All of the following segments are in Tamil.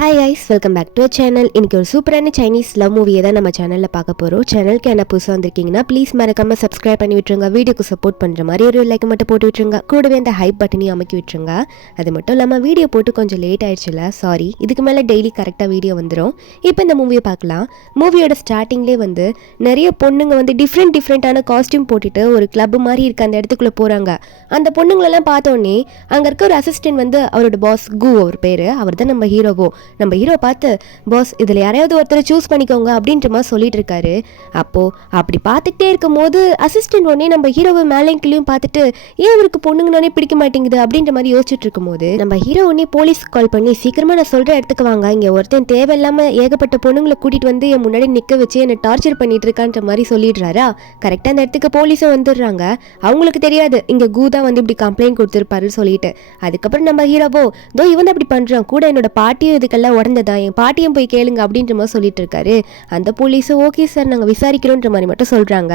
Hi guys, welcome back to channel. இன்னைக்கு ஒரு சூப்பரான சைனீஸ் லவ் மூவியை தான் நம்ம சேனலில் பார்க்க போகிறோம். சேனலுக்கு என்ன புதுசாக வந்திருக்கீங்கன்னா ப்ளீஸ் மறக்காம சப்ஸ்கிரைப் பண்ணி விட்டுருங்க. வீடியோக்கு சப்போர்ட் பண்ணுற மாதிரி ஒரு லைக் மட்டும் போட்டு விட்டுருங்க. கூடவே அந்த ஹைப் பட்டனையும் அமைக்கி விட்டுருங்க. அது மட்டும் இல்லாமல் வீடியோ போட்டு கொஞ்சம் லேட் ஆயிடுச்சுல, சாரி. இதுக்கு மேலே டெய்லி கரெக்டாக வீடியோ வந்துடும். இப்போ இந்த மூவியை பார்க்கலாம். மூவியோட ஸ்டார்டிங்லேயே வந்து நிறைய பொண்ணுங்க வந்து டிஃப்ரெண்ட்டான காஸ்டியூம் போட்டுட்டு ஒரு கிளப் மாதிரி இருக்க அந்த இடத்துக்குள்ளே போகிறாங்க. அந்த பொண்ணுங்களெல்லாம் பார்த்தோன்னே அங்கே இருக்க ஒரு அசிஸ்டன்ட் வந்து அவரோட பாஸ் கு, அவர் பேர், அவர் தான் நம்ம ஹீரோவோ. நம்ம ஹீரோ பார்த்து, பாஸ் இதில் யாரையாவது ஒருத்தரை சூஸ் பண்ணிக்கோங்க அப்படின்ற மாதிரி சொல்லிட்டு இருக்காரு. அப்போது அப்படி பார்த்துக்கிட்டே இருக்கும் போது அசிஸ்டன்ட் உடனே நம்ம ஹீரோவை மேலேயும் கீழேயும் பார்த்துட்டு, ஏன் அவருக்கு பொண்ணுங்கனாலே பிடிக்க மாட்டேங்குது அப்படின்ற மாதிரி யோசிச்சுட்டு இருக்கும் போது நம்ம ஹீரோ உடனே போலீஸ்க்கு கால் பண்ணி, சீக்கிரமாக நான் சொல்கிற இடத்துக்கு வாங்க, இங்கே ஒருத்தன் தேவையில்லாமல் ஏகப்பட்ட பொண்ணுங்களை கூட்டிகிட்டு வந்து என் முன்னாடி நிற்க வச்சு என்னை டார்ச்சர் பண்ணிட்டு இருக்கான்ற மாதிரி சொல்லிடுறாரா. கரெக்டாக அந்த இடத்துக்கு போலீஸும் வந்துடுறாங்க. அவங்களுக்கு தெரியாது இங்கே கூதா வந்து இப்படி கம்ப்ளைண்ட் கொடுத்துருப்பாருன்னு சொல்லிட்டு. அதுக்கப்புறம் நம்ம ஹீரோவோ, தோ இவன் அப்படி பண்ணுறான், கூட என்னோட பாட்டியும் இதுக்கெல்லாம் உடந்ததா, என் பாட்டியும் போய் கேளுங்க அப்படின்ற மாதிரி சொல்லிட்டு இருக்காரு. அந்த போலீஸு ஓகே சார் நாங்கள் விசாரிக்கிறோன்ற மாதிரி மட்டும் சொல்கிறாங்க.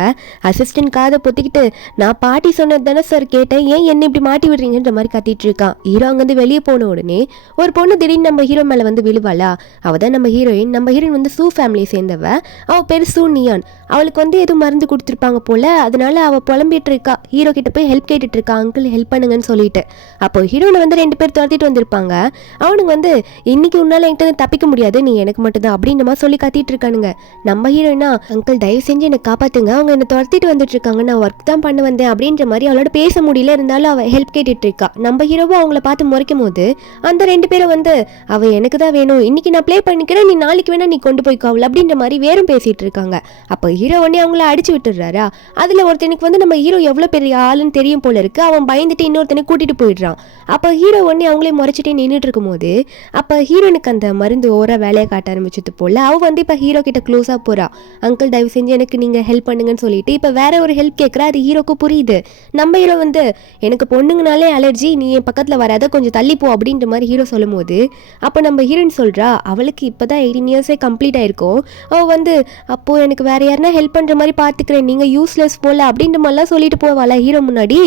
அசிஸ்டன்ட் காதை பொத்திக்கிட்டு, நான் பாட்டி சொன்னது தானே சார் கேட்டேன், ஏன் என்ன இப்படி மாட்டி விடுறீங்கன்ற மாதிரி கத்திட்டு இருக்கான். ஹீரோ அங்கேருந்து வெளியே போன உடனே ஒரு பொண்ணு திடீர்னு நம்ம ஹீரோ மேலே வந்து விழுவாளா. அவள் தான் நம்ம ஹீரோயின். நம்ம ஹீரோயின் வந்து சூ ஃபேமிலியை சேர்ந்தவ. அவள் பேர் சூ நியான். அவளுக்கு வந்து எதுவும் மருந்து கொடுத்துருப்பாங்க போல, அதனால அவள் புலம்பிட்டு இருக்கா. ஹீரோ கிட்ட போய் ஹெல்ப் கேட்டுட்டு இருக்கா, அங்கிள் ஹெல்ப் பண்ணுங்கன்னு சொல்லிட்டு. அப்போ ஹீரோனை வந்து 2 பேர் துரத்திட்டு வந்திருப்பாங்க. அவனுக்கு வந்து, இன்னைக்கு உன்னால என்கிட்ட தப்பிக்க முடியாது, நீ எனக்கு மட்டும்தான் அப்படின்ற மாதிரி சொல்லி கத்திட்டு இருக்கானுங்க. நம்ம ஹீரோயினா, அங்கிள் தயவு செஞ்சு என்னை காப்பாத்துங்க, அவங்க என்னை துரத்திட்டு வந்துட்டு இருக்காங்க, நான் ஒர்க் தான் பண்ண வந்தேன் அப்படின்ற மாதிரி அவளோட பேச முடியல. இருந்தாலும் அவள் ஹெல்ப் கேட்டுட்டு இருக்கா. நம்ம ஹீரோவும் அவங்கள பார்த்து முறைக்கும் போது அந்த 2 பேரும் வந்து, அவ எனக்கு தான் வேணும், இன்னைக்கு நான் ப்ளே பண்ணிக்கிறேன், நீ நாளைக்கு வேணா நீ கொண்டு போய்க்கோ அவள் அப்படின்ற மாதிரி வேறும் பேசிட்டு இருக்காங்க. அப்போ ஹீரோ உடனே அவங்கள அடிச்சு விட்டுறாரா. அதுல ஒருத்தனுக்கு வந்து நம்ம ஹீரோ எவ்வளவு பெரிய ஆளுன்னு தெரியும் போல இருக்கு. அவன் பயந்துட்டு இன்னொருத்தனை கூட்டிட்டு போயிடுறான். அப்போ ஹீரோ உடனே அவங்களே முறைச்சிட்டே நின்றுட்டு இருக்கும் போது அப்போ ஹீரோனுக்கு அந்த மருந்து ஓரா வேலையை காட்ட ஆரம்பிச்சது போல அவ வந்து இப்போ ஹீரோ கிட்ட க்ளோஸாக போறா. அங்கிள் தயவு செஞ்சு எனக்கு நீங்க ஹெல்ப் பண்ணுங்கன்னு சொல்லிட்டு இப்போ வேற ஒரு ஹெல்ப் கேட்குறா. அது ஹீரோக்கு புரியுது. நம்ம ஹீரோ வந்து, எனக்கு பொண்ணுங்கனாலே அலர்ஜி, நீ என் பக்கத்தில் வராத, கொஞ்சம் தள்ளி போ அப்படின்ற மாதிரி ஹீரோ சொல்லும் போது அப்போ நம்ம ஹீரோயின் சொல்றா, அவளுக்கு இப்போதான் 18 இயர்ஸே கம்ப்ளீட் ஆயிருக்கும். அவள் வந்து, அப்போ எனக்கு வேற யாருன்னா ஹெல்ப் பண்ற மாதிரி பார்த்துக்கிறேன், நீங்க யூஸ்லெஸ் போல அப்படின்ற மாதிரிலாம் சொல்லிட்டு போவாளா ஹீரோ முன்னாடி.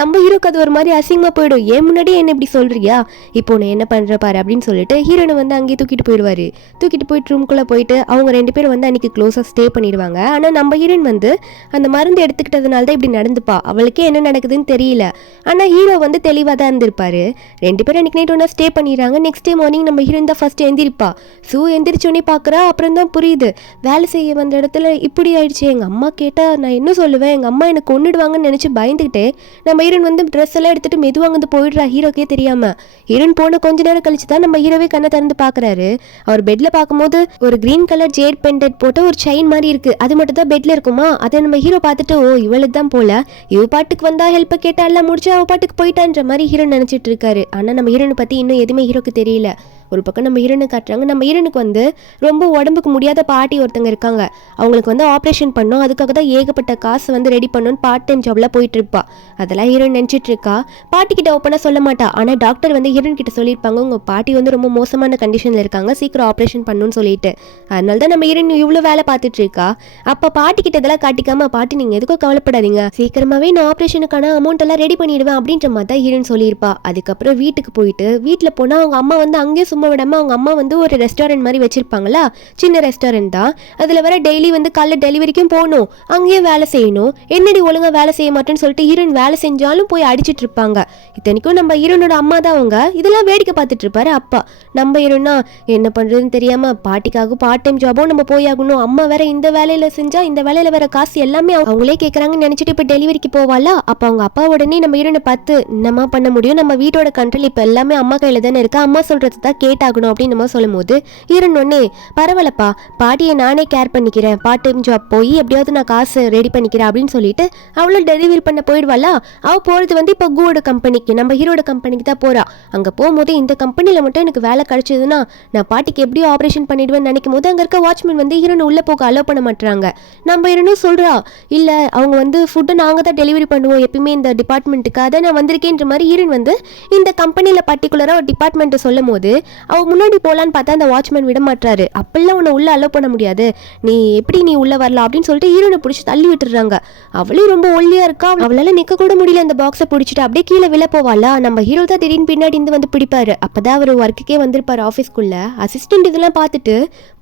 நம்ம ஹீரோக்கு அது ஒரு மாதிரி அசிங்கமா போயிடும். ஏன் முன்னாடி என்ன இப்படி சொல்றியா, இப்போ நான் என்ன பண்ற பாரு அப்படின்னு சொல்லிட்டு ஹீரோனை வந்து அங்கேயே தூக்கிட்டு போயிடுவாரு. தூக்கிட்டு போயிட்டு ரூம்குள்ளே போயிட்டு அவங்க 2 பேரும் வந்து அன்னைக்கு க்ளோஸாக ஸ்டே பண்ணிடுவாங்க. ஆனால் நம்ம ஹீரோயின் வந்து அந்த மருந்து எடுத்துக்கிட்டதுனால தான் இப்படி நடந்துப்பா. அவளுக்கே என்ன நடக்குதுன்னு தெரியல. ஆனால் ஹீரோ வந்து தெளிவாக தான் இருந்திருப்பாரு. 2 பேரும் அன்னைக்கு நைட் ஒன்றா ஸ்டே பண்ணிடுறாங்க. நெக்ஸ்ட் டே மார்னிங் நம்ம ஹீரோயின் தான் ஃபர்ஸ்ட் எந்திரிப்பா. ஸோ எந்திரிச்சோடனே பார்க்குறா. அப்புறம் தான் புரியுது, வேலை செய்ய வந்த இடத்துல இப்படி ஆயிடுச்சு. எங்கள் அம்மா கேட்டால் நான் என்ன சொல்லுவேன், எங்கள் அம்மா எனக்கு கொண்டுடுவாங்கன்னு நினச்சி பயந்துக்கிட்டே நம்ம ஹீரோயின் வந்து ட்ரெஸ் எல்லாம் எடுத்துட்டு மெதுவாக வந்து போயிடுறா ஹீரோக்கே தெரியாம. ஹீரோயின் போன கொஞ்ச நேரம் கழிச்சு தான் நம்ம ஹீரோவே கண்ணை திறந்து பார்க்குறாரு. அவர் பெட்ல பார்க்கும்போது ஒரு கிரீன் கலர் ஜேட் பெண்டட் போட்ட ஒரு செயின் மாதிரி இருக்கு. அது மட்டும் தான் பெட்ல இருக்குமா. அதை நம்ம ஹீரோ பார்த்துட்டு, ஓ இவளுக்கு தான் போல, இவ பாட்டுக்கு வந்தா ஹெல்ப் கேட்டா எல்லாம் முடிச்சு அவ பாட்டுக்கு போயிட்டான்ற மாதிரி ஹீரோ நினைச்சிட்டு இருக்காரு. ஆனா நம்ம ஹீரோனை பத்தி இன்னும் எதுவுமே ஹீரோக்கு தெரியல. ஒரு பக்கம் நம்ம ஹீரோனை காட்டுறாங்க. நம்ம ஹீரோனுக்கு வந்து ரொம்ப உடம்புக்கு முடியாத பாட்டி ஒருத்தங்க இருக்காங்க. அவங்களுக்கு வந்து ஆப்ரேஷன் பண்ணோம், அதுக்காக தான் ஏகப்பட்ட காசு வந்து ரெடி பண்ணணும்னு பார்ட் டைம் ஜாப்ல போயிட்டு இருப்பா. அதெல்லாம் ஹீரோயின் நினைச்சிட்டு இருக்கா. பாட்டி கிட்ட ஓப்பனா சொல்ல மாட்டா. ஆனா டாக்டர் வந்து ஹீரோயின் கிட்ட சொல்லியிருப்பாங்க, உங்க பாட்டி வந்து ரொம்ப மோசமான கண்டிஷன்ல இருக்காங்க, சீக்கிரம் ஆப்ரேஷன் பண்ணணும்னு சொல்லிட்டு. அதனால தான் நம்ம ஹீரோயின் இவ்வளோ வேலை பார்த்துட்டு இருக்கா. அப்ப பாட்டி கிட்ட இதெல்லாம் காட்டிக்காம, பாட்டி நீங்க எதுக்கும் கவலைப்படாதீங்க, சீக்கிரமாவே நான் ஆப்ரேஷனுக்கான அமௌண்ட் எல்லாம் ரெடி பண்ணிடுவேன் அப்படின்ற மாதிரி தான் ஹீரோயின் சொல்லியிருப்பா. அதுக்கப்புறம் வீட்டுக்கு போயிட்டு வீட்டில் போனா அவங்க அம்மா வந்து அங்கேயே சும்மா விடாம அவங்க அம்மா வந்து ஒரு ரெஸ்டாரண்ட் மாதிரி வச்சிருப்பாங்களா, சின்ன ரெஸ்டாரண்ட் தான். அதுல வர டெய்லி வந்து காலைல டெலிவரிக்கும் போகணும், அங்கேயே வேலை செய்யணும். என்னடி ஒழுங்கா வேலை செய்ய மாட்டேன்னு சொல்லிட்டு ஹீரோயின் வேலை செஞ்சாலும் போய் அடிச்சிட்டு இருப்பாங்க. இத்தனைக்கும் நம்ம ஹீரோனோட அம்மா தான் அவங்க. இதெல்லாம் வேடிக்கை பார்த்துட்டு இருப்பாரு அப்பா. நம்ம ஹீரோனா என்ன பண்றதுன்னு தெரியாம, பாட்டிக்காக பார்ட் டைம் ஜாபும் நம்ம போய் ஆகணும், அம்மா வேற இந்த வேலையில செஞ்சா இந்த வேலையில வேற காசு எல்லாமே அவங்களே கேட்கறாங்கன்னு நினைச்சிட்டு இப்ப டெலிவரிக்கு போவாளா. அப்ப அவங்க அப்பா உடனே நம்ம ஹீரோனை பார்த்து, என்னமா பண்ண முடியும், நம்ம வீட்டோட கண்ட்ரோல் இப்ப எல்லாமே அம்மா கையில தானே இருக்கு, அம்மா சொல்றது தான் கேட்டாகணும் அப்படின்னு நம்ம சொல்லும் போது ஹீரோன் ஒன்னே, பரவாயில்லப்பா பாட்டியை நானே கேர் பண்ணிக்கிறேன், பார்ட் டைம் ஜாப் போய் எப்படியாவது நான் காசு ரெடி பண்ணிக்கிறேன் அப்படின்னு சொல்லிட்டு அவளும் டெலிவரி பண்ண போயிடுவாளா. அவ போறது வந்து இப்போ கூவோட கம்பெனிக்கு, நம்ம ஹீரோட கம்பெனிக்கு தான் போறா. அங்க போகும்போது இந்த கம்பெனில மட்டும் எனக்கு வேலை கிடைச்சதுன்னா நான் பாட்டிக்கு எப்படியோ ஆப்ரேஷன் பண்ணிடுவேன்னு நினைக்கும் போது அங்க இருக்க வாட்ச்மேன் வந்து ஹீரோனை உள்ள போக அலோவ் பண்ண மாட்டாங்க. நம்ம ஹீரோனும் சொல்றா, இல்ல அவங்க வந்து ஃபுட்டை நாங்க தான் டெலிவரி பண்ணுவோம் எப்பயுமே இந்த டிபார்ட்மெண்ட்டுக்கு, அதை நான் வந்திருக்கேன்ற மாதிரி ஹீரோன் வந்து இந்த கம்பெனில பர்டிகுலரா ஒரு டிபார்ட்மெண்ட்டை சொல்லும் போது அவ முன்னாடி போலான்னு பார்த்தா அந்த வாட்ச்மேன் விட மாட்டாரு. அப்பெல்லாம் உன்னை உள்ள அலோ பண்ண முடியாது, நீ எப்படி நீ உள்ள வரலாம் அப்படின்னு சொல்லிட்டு ஹீரோனை பிடிச்சி தள்ளி விட்டுறாங்க. அவளும் ரொம்ப ஒல்லியா இருக்கா, அவளால நிக்க கூட முடியல. அந்த பாக்ஸை பிடிச்சிட்டு அப்படியே கீழே விழ போவாளா. நம்ம ஹீரோ தான் திடீர்னு பின்னாடி இருந்து வந்து பிடிப்பாரு. அப்பதான் அவர் ஒர்க்குக்கே வந்திருப்பாரு ஆஃபீஸ்க்குள்ள. அசிஸ்டன்ட் இதெல்லாம் பார்த்துட்டு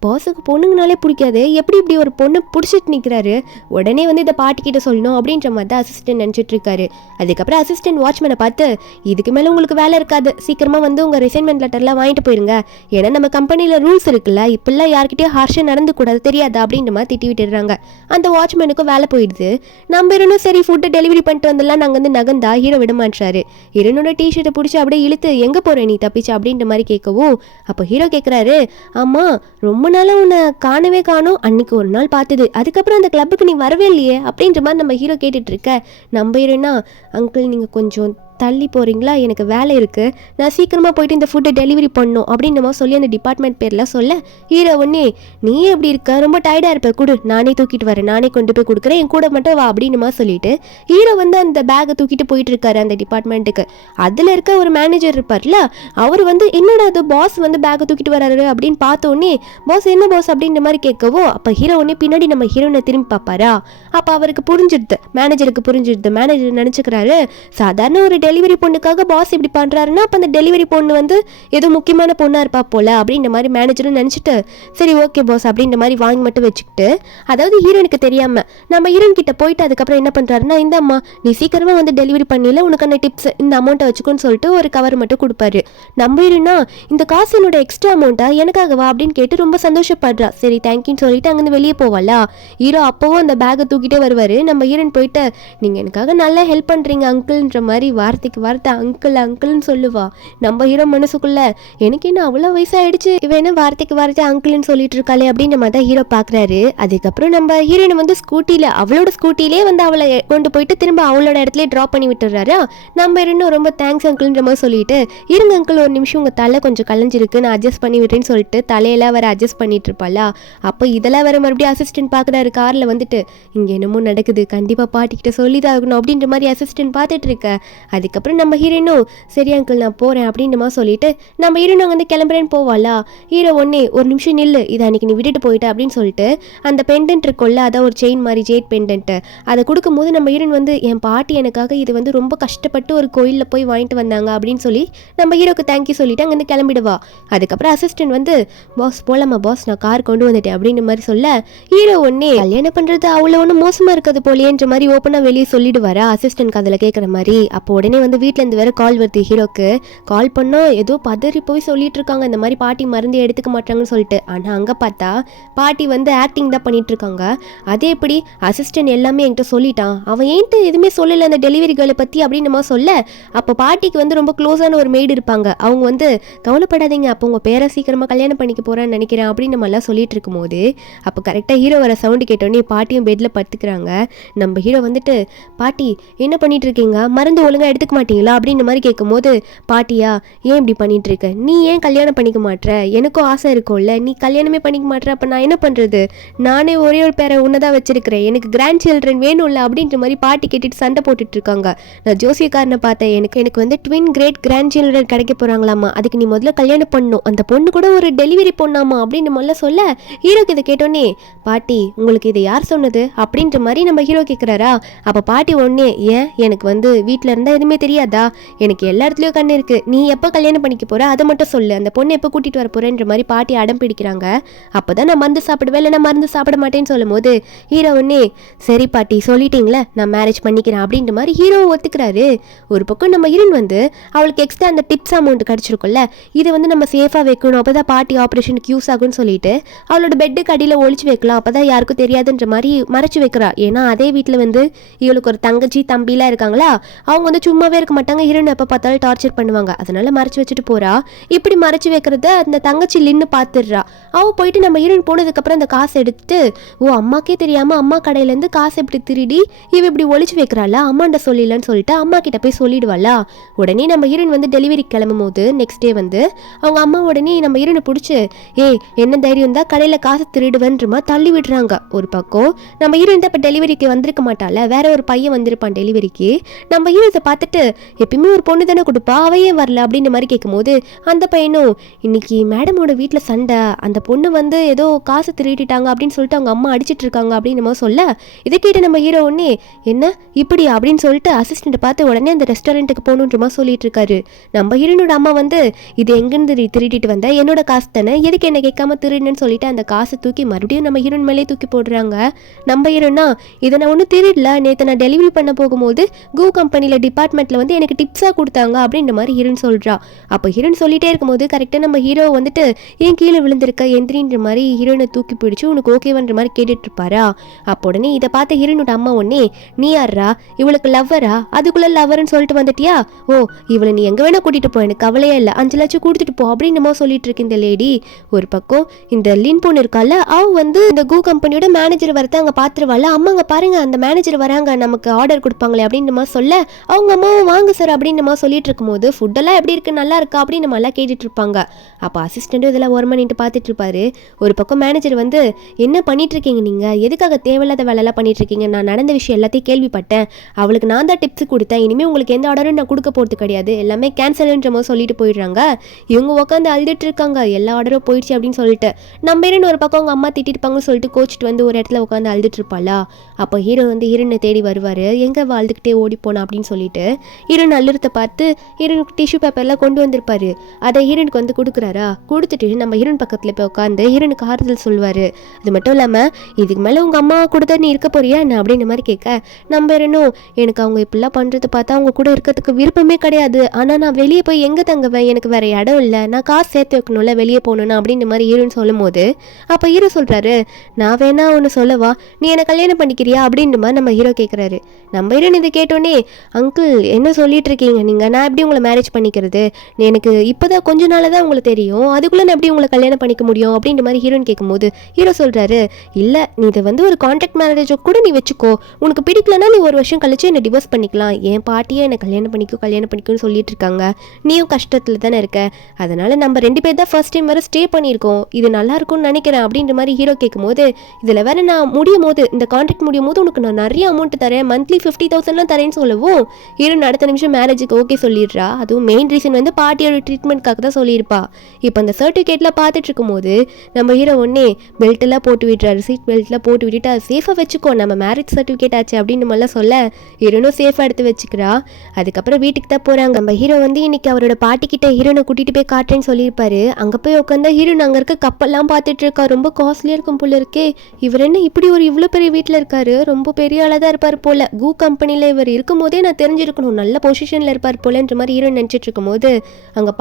பாஸுக்கு பொண்ணுங்கனாலே பிடிக்காது, எப்படி இப்படி ஒரு பொண்ணு பிடிச்சிட்டு நிற்கிறாரு, உடனே வந்து இதை பாட்டிக்கிட்ட சொல்லணும் அப்படின்ற மாதிரி தான் அசிஸ்டன்ட் நினச்சிட்டு இருக்காரு. அதுக்கப்புறம் அசிஸ்டன்ட் வாட்ச்மேனை பார்த்து, இதுக்கு மேலே உங்களுக்கு வேலை இருக்காது, சீக்கிரமாக வந்து உங்கள் ரிசைன்மெண்ட் லெட்டர்லாம் வாங்கிட்டு போயிருங்க, ஏன்னா நம்ம கம்பெனியில் ரூல்ஸ் இருக்குல்ல, இப்பெல்லாம் யார்கிட்டயும் ஹார்ஷாக நடந்து கூடாது தெரியாதா அப்படின்ற மாதிரி திட்டி விட்டுடுறாங்க. அந்த வாட்ச்மேனுக்கும் வேலை போயிடுது. நம்ம இருந்தும் சரி ஃபுட்டு டெலிவரி பண்ணிட்டு வந்தெல்லாம் நாங்கள் வந்து நகந்தா ஹீரோ விட மாட்டாரு. ஹீரோனோட டிஷர்ட்டை பிடிச்சி அப்படியே இழுத்து எங்கே போகிற நீ தப்பிச்சு அப்படின்ற மாதிரி கேட்கவும், அப்போ ஹீரோ கேட்குறாரு, ஆமாம் ரொம்ப நாளாக உன்னை காணவே காணோம், அன்னைக்கு ஒரு நாள் பார்த்தது, அதுக்கப்புறம் அந்த கிளப்புக்கு நீ வரவே இல்லையே அப்படின்ற மாதிரி நம்ம ஹீரோ கேட்டுட்டு இருக்க. நம்ம ஹீரோனா, அங்கிள் நீங்கள் கொஞ்சம் தள்ளி போகிறீங்களா, எனக்கு வேலை இருக்குது, நான் சீக்கிரமாக போயிட்டு இந்த ஃபுட்டை டெலிவரி பண்ணணும் அப்படின்னு நம்ம சொல்லி அந்த டிபார்ட்மெண்ட் பேரில் சொல்ல, ஹீரோ ஒன்னே நீ எப்படி இருக்க, ரொம்ப டயர்டாக இருப்ப, கொடு நானே தூக்கிட்டு வரேன், நானே கொண்டு போய் கொடுக்குறேன், என் கூட மட்டும் வா அப்படின்னு சொல்லிட்டு ஹீரோ வந்து அந்த பேக்கை தூக்கிட்டு போயிட்டு இருக்காரு அந்த டிபார்ட்மெண்ட்டுக்கு. அதில் இருக்க ஒரு மேனேஜர் இருப்பார்ல, அவர் வந்து என்னடா அது பாஸ் வந்து பேக்கை தூக்கிட்டு வராரு அப்படின்னு பார்த்தோன்னே, பாஸ் என்ன பாஸ் அப்படின்ற மாதிரி கேட்கவோ, அப்போ ஹீரோ ஒன்னே பின்னாடி நம்ம ஹீரோனை திரும்பி பார்ப்பாரா. அப்போ அவருக்கு புரிஞ்சிடுது, மேனேஜருக்கு புரிஞ்சிடுது. மேனேஜர் நினச்சிக்கிறாரு, சாதாரண ஒரு டெலிவரி பொண்ணுக்காக பாஸ் இப்படி பண்ணுறாருன்னா அப்போ அந்த டெலிவரி பொண்ணு வந்து ஏதோ முக்கியமான பொண்ணாக இருப்பா போல அப்படின்ற மாதிரி மேனேஜரும் நினச்சிட்டு, சரி ஓகே பாஸ் அப்படின்ற மாதிரி வாங்கி மட்டும் வச்சுக்கிட்டு, அதாவது ஹீரோனுக்கு தெரியாமல் நம்ம ஹீரோன் கிட்ட போயிட்டு அதுக்கப்புறம் என்ன பண்ணுறாருன்னா, இந்த அம்மா நீ சீக்கிரமாக வந்து டெலிவரி பண்ணல, உனக்கான டிப்ஸ் இந்த அமௌண்ட்டை வச்சுக்கோன்னு சொல்லிட்டு ஒரு கவர் மட்டும் கொடுப்பாரு. நம்ம ஹீரோனா, இந்த காசு என்னோட எக்ஸ்ட்ரா அமௌண்ட்டா, எனக்காகவா அப்படின்னு கேட்டு ரொம்ப சந்தோஷப்படுறா. சரி தேங்க்யூன்னு சொல்லிட்டு அங்கேருந்து வெளியே போவாளா. ஹீரோ அப்போவும் அந்த பேக்கை தூக்கிட்டே வருவார். நம்ம ஹீரோன் போயிட்டு, நீங்கள் எனக்காக நல்லா ஹெல்ப் பண்ணுறீங்க அங்கிள்ன்ற மாதிரி வார்த்தைக்கு வார்த்தை அங்கிள் அங்கிள்னு சொல்லுவா. நம்ம ஹீரோ மனசுக்குள்ள, எனக்கு என்ன அவ்வளோ வயசாயிடுச்சு, இவன் வார்த்தைக்கு வார்த்தை அங்கிள்னு சொல்லிட்டு இருக்காளே அப்படின்ற மாதிரி தான் ஹீரோ பார்க்குறாரு. அதுக்கப்புறம் நம்ம ஹீரோனை வந்து ஸ்கூட்டியில், அவளோட ஸ்கூட்டிலே வந்து அவளை கொண்டு போயிட்டு திரும்ப அவளோட இடத்துல ட்ராப் பண்ணி விட்டுறாரா. நம்ம ஹீரோனும் ரொம்ப தேங்க்ஸ் அங்கிள்ன்ற மாதிரி சொல்லிட்டு, இருங்க அங்கிள் ஒரு நிமிஷம் உங்கள் தலை கொஞ்சம் கலைஞ்சிருக்கு, நான் அட்ஜஸ்ட் பண்ணி விட்டுறேன்னு சொல்லிட்டு தலையெல்லாம் வர அட்ஜஸ்ட் பண்ணிட்டு இருப்பாளா. அப்போ இதெல்லாம் வர மறுபடியும் அசிஸ்டன்ட் பார்க்குறாரு காரில் வந்துட்டு, இங்கே என்னமோ நடக்குது, கண்டிப்பாக பாட்டிக்கிட்ட சொல்லி தான் ஆகணும் அப்படின்ற மாதிரி அசிஸ்டன்ட் பார்த்துட்டு இருக்க. அதுக்கப்புறம் நம்ம ஹீரோனும் சரி அங்கிள் நான் போகிறேன் அப்படின்ற மாதிரி சொல்லிட்டு நம்ம ஹீரோனும் வந்து கிளம்புறேன்னு போவாளா. ஹீரோ ஒன்னே ஒரு நிமிஷம் நில்லு, இதை அன்றைக்கி நீ விட்டுட்டு போயிட்ட அப்படின்னு சொல்லிட்டு அந்த பெண்டன்ட் இருக்குல்ல, அதான் ஒரு செயின் மாதிரி ஜேட் பெண்டன்ட்டு, அதை கொடுக்கும்போது நம்ம ஹீரோன் வந்து, என் பாட்டி எனக்காக இது வந்து ரொம்ப கஷ்டப்பட்டு ஒரு கோயிலில் போய் வாங்கிட்டு வந்தாங்க அப்படின்னு சொல்லி நம்ம ஹீரோக்கு தேங்க்யூ சொல்லிட்டு அங்கேருந்து கிளம்பிடுவா. அதுக்கப்புறம் அசிஸ்டன்ட் வந்து, பாஸ் போலாமா பாஸ், நான் கார் கொண்டு வந்துட்டேன் அப்படின்ற மாதிரி சொல்ல, ஹீரோ ஒன்னே கல்யாணம் பண்ணுறது அவ்வளோ ஒன்றும் மோசமாக இருக்கிறது போலேன்ற மாதிரி ஓப்பனாக வெளியே சொல்லிடுவாரா அசிஸ்டன்ட் அதில் கேட்குற மாதிரி. அப்போ உடனே வந்து வீட்டிலேருந்து வேறு கால் வருது ஹீரோக்கு. கால் பண்ணோம் ஏதோ பதறி போய் சொல்லிட்டு இருக்காங்க, இந்த மாதிரி பாட்டி மருந்து எடுத்துக்க மாட்டாங்கன்னு சொல்லிட்டு. ஆனால் அங்கே பார்த்தா பாட்டி வந்து ஆக்டிங் தான் பண்ணிட்டு இருக்காங்க. அதே எப்படி அசிஸ்டன்ட் எல்லாமே என்கிட்ட சொல்லிட்டான், அவன் ஏன்ட்டு எதுவுமே சொல்லலை அந்த டெலிவரி கேர்ளை பற்றி அப்படின்னு நம்ம சொல்ல, அப்போ பாட்டிக்கு வந்து ரொம்ப க்ளோஸான ஒரு மெய்டு இருப்பாங்க, அவங்க வந்து கவலைப்படாதீங்க, அப்போ உங்கள் பேரை சீக்கிரமாக கல்யாணம் பண்ணிக்க போகிறேன்னு நினைக்கிறேன் அப்படின்னு நம்மளாம் சொல்லிட்டு இருக்கும்போது, அப்போ கரெக்டாக ஹீரோ வர சவுண்டு கேட்டோடனே பாட்டியும் பெட்டில் படுத்துக்கிறாங்க. நம்ம ஹீரோ வந்துட்டு, பாட்டி என்ன பண்ணிட்டு இருக்கீங்க, மருந்து ஒழுங்காக எடுத்துக்க மாட்டீங்களா அப்படின்ற மாதிரி கேட்கும்போது, பாட்டியா ஏன் இப்படி பண்ணிட்டு இருக்க, நீ ஏன் கல்யாணம் பண்ணிக்க மாட்ற, எனக்கும் ஆசை இருக்கும்ல, நீ கல்யாணமே பண்ணிக்க மாட்ற, அப்போ நான் என்ன பண்ணுறது, நானே ஒரே ஒரு பேரை உன்னதான் வச்சிருக்கிறேன், எனக்கு கிராண்ட் சில்ட்ரன் வேணும்ல அப்படின்ற மாதிரி பாட்டி கேட்டுட்டு சண்டை போட்டுட்டு இருக்காங்க. நான் ஜோசியக்காரனை பார்த்தேன், எனக்கு வந்து ட்வின் கிரேட் கிராண்ட் சில்ட்ரன் கிடைக்க போகிறாங்களாமா, அதுக்கு நீ முதல்ல கல்யாணம் பண்ணணும், அந்த பொண்ணு கூட ஒரு டெலிவரி பொண்ணாமா அப்படின்னு முதல்ல சொல்ல, ஹீரோக்கு இதை கேட்டோன்னே, பாட்டி உங்களுக்கு இதை யார் சொன்னது அப்படின்ற மாதிரி நம்ம ஹீரோ கேட்குறாரா. அப்போ பாட்டி ஒன்னே, ஏன் எனக்கு வந்து வீட்டில் இருந்தால் எதுவுமே தெரியாதா, எனக்கு எல்லா இடத்துலையும் கண்ணு இருக்குது, நீ எப்போ கல்யாணம் பண்ணிக்க போகிற அதை மட்டும் சொல்லு, அந்த பொண்ணை எப்போ கூட்டிகிட்டு வர போகிறேன்ற மாதிரி பாட்டி அடம் பிடிக்கிறாங்க. அப்போ தான் நான் மருந்து சாப்பிடுவேன், இல்லை நான் மருந்து சாப்பிட மாட்டேன்னு சொல்லும் போது ஹீரோ ஒன்னே, சரி பாட்டி சொல்லிட்டீங்களே நான் மேரேஜ் பண்ணிக்கிறேன் அப்படின்ற மாதிரி ஹீரோவும் ஒத்துக்கிறாரு. ஒரு பக்கம் நம்ம ஹீரோன் வந்து அவளுக்கு எக்ஸ்ட்ரா அந்த டிப்ஸ் அமௌண்ட் கிடச்சிருக்கும்ல, இதை வந்து நம்ம சேஃபாக வைக்கணும், அப்போ தான் பாட்டி ஆப்ரேஷனுக்கு யூஸ் ஆகும்னு சொல்லிட்டு அவளோட பெட்டுக்கு அடியில் ஒழிச்சு வைக்கலாம், அப்போ தான் யாருக்கும் தெரியாதுன்ற மாதிரி மறைச்சு வைக்கிறா. ஏன்னா அதே வீட்டில் வந்து இவளுக்கு ஒரு தங்கச்சி தம்பிலாம் இருக்காங்களா, அவங்க வந்து சும்மாவே இருக்க மாட்டாங்க, ஹீரோன் எப்போ பார்த்தாலும் டார்ச்சர் பண்ணுவாங்க, அதனால மறைச்சு வச்சுட்டு போறா. இப்படி மறைச்சு வைக்கிறத அந்த தங்கச்சி லின்னு பார்த்துடுறா. அவ போயிட்டு நம்ம ஹீரோன் போனதுக்கப்புறம் அந்த காசை எடுத்துட்டு, ஓ அம்மாக்கே தெரியாமல் அம்மா கடையிலேருந்து காசை எப்படி திருடி இவ இப்படி ஒழிச்சு வைக்கிறாளா, அம்மாண்ட சொல்லிடலன்னு சொல்லிட்டு அம்மா கிட்ட போய் சொல்லிடுவாளா. உடனே நம்ம ஹீரோன் வந்து டெலிவரி கிளம்பும் போது நெக்ஸ்ட் டே வந்து அவங்க அம்மா உடனே நம்ம ஹீரோனை பிடிச்சி, ஏய் என்ன தைரியம் தான் கடையில் காசு திருடுவன்றமா தள்ளி விடுறாங்க. ஒரு பக்கம் நம்ம ஹீரோயின் தான் இப்போ டெலிவரிக்கு வந்திருக்க மாட்டால, வேற ஒரு பையன் வந்திருப்பான் டெலிவரிக்கு. நம்ம ஹீரோத்தை பார்த்து வந்துட்டு எப்பயுமே ஒரு பொண்ணு தானே கொடுப்பா, அவையே வரல அப்படின்ற மாதிரி கேட்கும்போது அந்த பையனும் இன்னைக்கு மேடமோட வீட்டில் சண்டை, அந்த பொண்ணு வந்து ஏதோ காசு திருட்டிட்டாங்க அப்படின்னு சொல்லிட்டு அவங்க அம்மா அடிச்சிட்டு இருக்காங்க அப்படின்னு நம்ம சொல்ல, இதை கேட்டு நம்ம ஹீரோ உடனே என்ன இப்படி அப்படின்னு சொல்லிட்டு அசிஸ்டண்ட்டை பார்த்து உடனே அந்த ரெஸ்டாரண்ட்டுக்கு போகணுன்ற மாதிரி சொல்லிட்டு இருக்காரு. நம்ம ஹீரோனோட அம்மா வந்து இது எங்கேருந்து திருட்டிட்டு வந்த, என்னோட காசு தானே, எதுக்கு என்ன கேட்காம திருடுன்னு சொல்லிட்டு அந்த காசை தூக்கி மறுபடியும் நம்ம ஹீரோன் மேலே தூக்கி போடுறாங்க. நம்ம ஹீரோனா இதை நான் ஒன்றும் திருடல, நேற்று நான் டெலிவரி பண்ண போகும்போது கோ கம்பெனியில் டிபார்ட்மெண்ட்டில் வந்து எனக்கு டிப்ஸாக கொடுத்தாங்க அப்படின்ற மாதிரி ஹீரோன் சொல்கிறா. அப்போ ஹீரோன் சொல்லிட்டே இருக்கும்போது கரெக்டாக நம்ம ஹீரோ வந்துட்டு ஏன் கீழே விழுந்திருக்க எந்திரின்ற மாதிரி ஹீரோனை தூக்கி பிடிச்சி உனக்கு ஓகேவன்ற மாதிரி கேட்டுட்டு இருப்பாரா. அப்போ உடனே இதை பார்த்த ஹீரோனோட அம்மா உடனே நீ யாரா, இவளுக்கு லவ்வரா, அதுக்குள்ளே லவ்வர்னு சொல்லிட்டு வந்துட்டியா, ஓ இவளை நீ எங்கே வேணா கூட்டிகிட்டு போ, எனக்கு கவலையே இல்லை, 5 லட்சம் கொடுத்துட்டு போ அப்படின்னு நம்ம சொல்லிட்டு இருக்கு இந்த லேடி. ஒரு பக்கம் இந்த லின் பொண்ணு இருக்கால, அவ வந்து இந்த கோ கம்பெனியோட மேனேஜர் வரத அங்கே பார்த்துருவாள். அம்மாங்க பாருங்க அந்த மேனேஜர் வராங்க, நமக்கு ஆர்டர் கொடுப்பாங்களே அப்படின்னு நம்ம சொல்ல அவங்க அம்மாவும் வாங்க சார் அப்படின்னு நம்ம சொல்லிட்டு இருக்கும்போது ஃபுட்டெல்லாம் எப்படி இருக்கு நல்லா இருக்கா அப்படின்னு நம்ம எல்லாம் கேட்டுட்டு இருப்பாங்க. அப்போ அசிஸ்டண்ட்டும் இதெல்லாம் ஒரு மணிட்டு பார்த்துட்டு இருப்பாரு. ஒரு பக்கம் மேனேஜர் வந்து என்ன பண்ணிட்டு இருக்கீங்க நீங்க, எதுக்காக தேவையில்லாத வேலையெல்லாம் பண்ணிட்டு இருக்கீங்க, நான் நடந்த விஷயம் எல்லாத்தையும் கேள்விப்பட்டேன், அவளுக்கு நான் தான் டிப்ஸ் கொடுத்தேன், இனிமேல் உங்களுக்கு எந்த ஆர்டரும் நான் கொடுக்க போகிறது கிடையாது, எல்லாமே கேன்சல்ன்ற மாதிரி சொல்லிட்டு போயிடுறாங்க. இவங்க உட்காந்து அழுதுட்டு இருக்காங்க எல்லா ஆர்டரும் போயிடுச்சு அப்படின்னு சொல்லிட்டு. நம்ம ஹீரோன் ஒரு பக்கம் அவங்க அம்மா திட்டிருப்பாங்கன்னு சொல்லிட்டு கோச்சிட்டு வந்து ஒரு இடத்துல உட்காந்து அழுதுட்டு இருப்பாளா. அப்போ ஹீரோ வந்து ஹீரோனை தேடி வருவார், எங்கே வாழ்ந்துக்கிட்டே ஓடி போனா அப்படின்னு சொல்லிட்டு. ஹீரோன் அழுறத்தை பார்த்து ஹீரோனுக்கு டிஷ்யூ பேப்பர்லாம் கொண்டு வந்திருப்பாரு, அதை ஹீரோனுக்கு வந்து கொடுக்குறாரா. கொடுத்துட்டு நம்ம ஹீரோன் பக்கத்தில் போய் உட்காந்து ஹீரோனுக்கு ஆறுதல் சொல்வார். அது மட்டும் இல்லாமல் இதுக்கு மேலே உங்கள் அம்மா கூட நீ இருக்க போறியா என்ன அப்படின்ற மாதிரி கேட்க நம்ம ஹீரோனும் எனக்கு அவங்க இப்படிலாம் பண்ணுறது பார்த்தா அவங்க கூட இருக்கிறதுக்கு விருப்பமே கிடையாது, ஆனால் நான் வெளியே போய் எங்கே தங்குவேன், எனக்கு வேற இடம் இல்லை, நான் காசு சேர்த்து வைக்கணும்ல வெளியே போகணுன்னா அப்படின்ற மாதிரி ஹீரோன்னு சொல்லும் போது அப்போ ஹீரோ சொல்கிறாரு நான் வேணா ஒன்று சொல்லவா, நீ என்னை கல்யாணம் பண்ணிக்கிறியா அப்படின்ற மாதிரி நம்ம ஹீரோ கேட்குறாரு. நம்ம ஹீரோன் இதை கேட்டோன்னே அங்கிள் என்ன சொல்லிட்டு இருக்கீங்க நீங்கள், நான் எப்படி உங்களை மேரேஜ் பண்ணிக்கிறது, எனக்கு இப்போதான் கொஞ்ச நாள் தான் உங்களுக்கு தெரியும், அதுக்குள்ளே நான் எப்படி உங்களை கல்யாணம் பண்ணிக்க முடியும் அப்படின்ற மாதிரி ஹீரோன் கேட்கும்போது ஹீரோ சொல்கிறாரு இல்லை நீ இதை வந்து ஒரு கான்ட்ராக்ட் மேரேஜை கூட நீ வச்சுக்கோ, உனக்கு பிடிக்கலன்னா நீ ஒரு வருஷம் கழிச்சு என்னை டிவோர்ஸ் பண்ணிக்கலாம், என் பாட்டியே என்னை கல்யாணம் பண்ணிக்கும்னு சொல்லிட்டு இருக்காங்க, நீயும் கஷ்டத்தில் தானே இருக்க, அதனால் நம்ம 2 பேர் தான் ஃபர்ஸ்ட் டைம் வேறு ஸ்டே பண்ணியிருக்கோம், இது நல்லா இருக்கும்னு நினைக்கிறேன் அப்படின்ற மாதிரி ஹீரோ கேட்கும்போது இதில் வேறு நான் முடியும் போது இந்த கான்ட்ராக்ட் முடியும் போது உனக்கு நான் நிறைய அமௌண்ட் தரேன், மந்த்லி 50,000 தரேன்னு சொல்லவும் ஹீரோ அடுத்த நிமிஷம் மேரேஜுக்கு ஓகே சொல்லிடுறா. அதுவும் மெயின் ரீசன் வந்து பாட்டியோட ட்ரீட்மெண்ட்காக தான் சொல்லியிருப்பா. இப்போ அந்த சர்டிஃபிகேட்லாம் பார்த்துட்டு இருக்கும்போது நம்ம ஹீரோ ஒன்னே பெல்ட்டெல்லாம் போட்டு விட்டுறாரு, சீட் பெல்ட்லாம் போட்டு விட்டுட்டு அது சேஃபாக வச்சுக்கோ, நம்ம மேரேஜ் சர்டிஃபிகேட் ஆச்சு அப்படின்னு மாதிரிலாம் சொல்ல ஹீரோனும் சேஃபாக எடுத்து வச்சுக்கிறா. அதுக்கப்புறம் வீட்டுக்கு தான் போகிறாங்க. நம்ம ஹீரோ வந்து இன்னைக்கு அவரோட பாட்டிக்கிட்ட ஹீரோனை கூட்டிகிட்டு போய் காட்டுறேன்னு சொல்லியிருப்பாரு. அங்கே போய் உட்காந்தா ஹீரோன் அங்கே இருக்க கப்பெல்லாம் பார்த்துட்டு இருக்கா, ரொம்ப காஸ்ட்லியாக இருக்கும் போல இருக்கே, இவர் என்ன இப்படி ஒரு இவ்வளோ பெரிய வீட்டில் இருக்காரு, ரொம்ப பெரிய ஆளாக தான் இருப்பார் போல, கோ கம்பெனியில் இவர் இருக்கும் போதே நான் தெரிஞ்சிருக்கணும் நல்ல பொசிஷனில் இருப்பார் போலன்ற மாதிரி ஹீரோ நினச்சிட்டு இருக்கும் போது அங்கே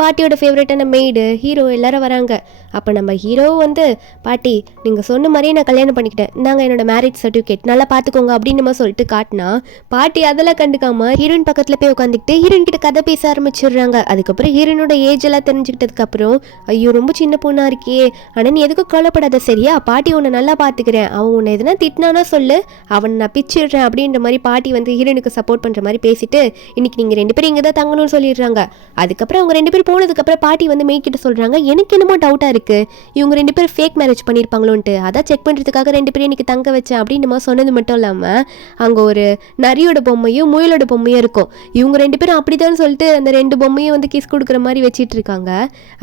பாட்டியோட ஃபேவரட்டான மெய்டு ஹீரோ எல்லாரும் வராங்க. அப்போ நம்ம ஹீரோ வந்து பாட்டி நீங்கள் சொன்ன மாதிரியே நான் கல்யாணம் பண்ணிக்கிட்டேன், நாங்கள் என்னோட மேரேஜ் சர்டிஃபிகேட் நல்லா பார்த்துக்கோங்க அப்படின்னு நம்ம சொல்லிட்டு காட்டினா பாட்டி அதெல்லாம் கண்டுக்காம ஹீரோயின் பக்கத்தில் போய் உட்காந்துக்கிட்டு ஹீரோயின் கிட்ட கதை பேச ஆரம்பிச்சிடுறாங்க. அதுக்கப்புறம் ஹீரோனோட ஏஜ் எல்லாம் தெரிஞ்சுக்கிட்டதுக்கு அப்புறம் ஐயோ ரொம்ப சின்ன பொண்ணா இருக்கே, ஆனால் நீ எதுக்கும் கவலைப்படாத சரியா, பாட்டி உன்னை நல்லா பார்த்துக்கிறேன், அவன் உன்னை எதுனா திட்டினானா சொல்லு, அவனை நான் பிச்சிடுறேன் அப்படின்ற மாதிரி பாட்டி வந்து ஹீரோனுக்கு சப்போர்ட் பண்ணுற மாதிரி பேசிட்டு இன்னைக்கு நீங்கள் 2 பேரும் இங்கே தான் தங்கணும்னு சொல்லிடுறாங்க. அதுக்கப்புறம் அவங்க 2 பேர் போனதுக்கப்புறம் பாட்டி வந்து மேய்கிட்ட சொல்கிறாங்க எனக்கு என்னமோ டவுட்டாக இருக்குது, இவங்க 2 பேரும் ஃபேக் மேரேஜ் பண்ணியிருப்பாங்களோன்ட்டு, அதான் செக் பண்ணுறதுக்காக 2 பேரும் இன்னைக்கு தங்க வச்சேன் அப்படின்னு மாதிரி சொன்னது மட்டும் இல்லாமல் அங்கே ஒரு நரியோட பொம்மையும் முயலோட பொம்மையும் இருக்கும், இவங்க 2 பேரும் அப்படிதான் சொல்லிட்டு அந்த 2 பொம்மையும் வந்து கிஸ் கொடுக்குற மாதிரி வச்சிட்டு இருக்காங்க.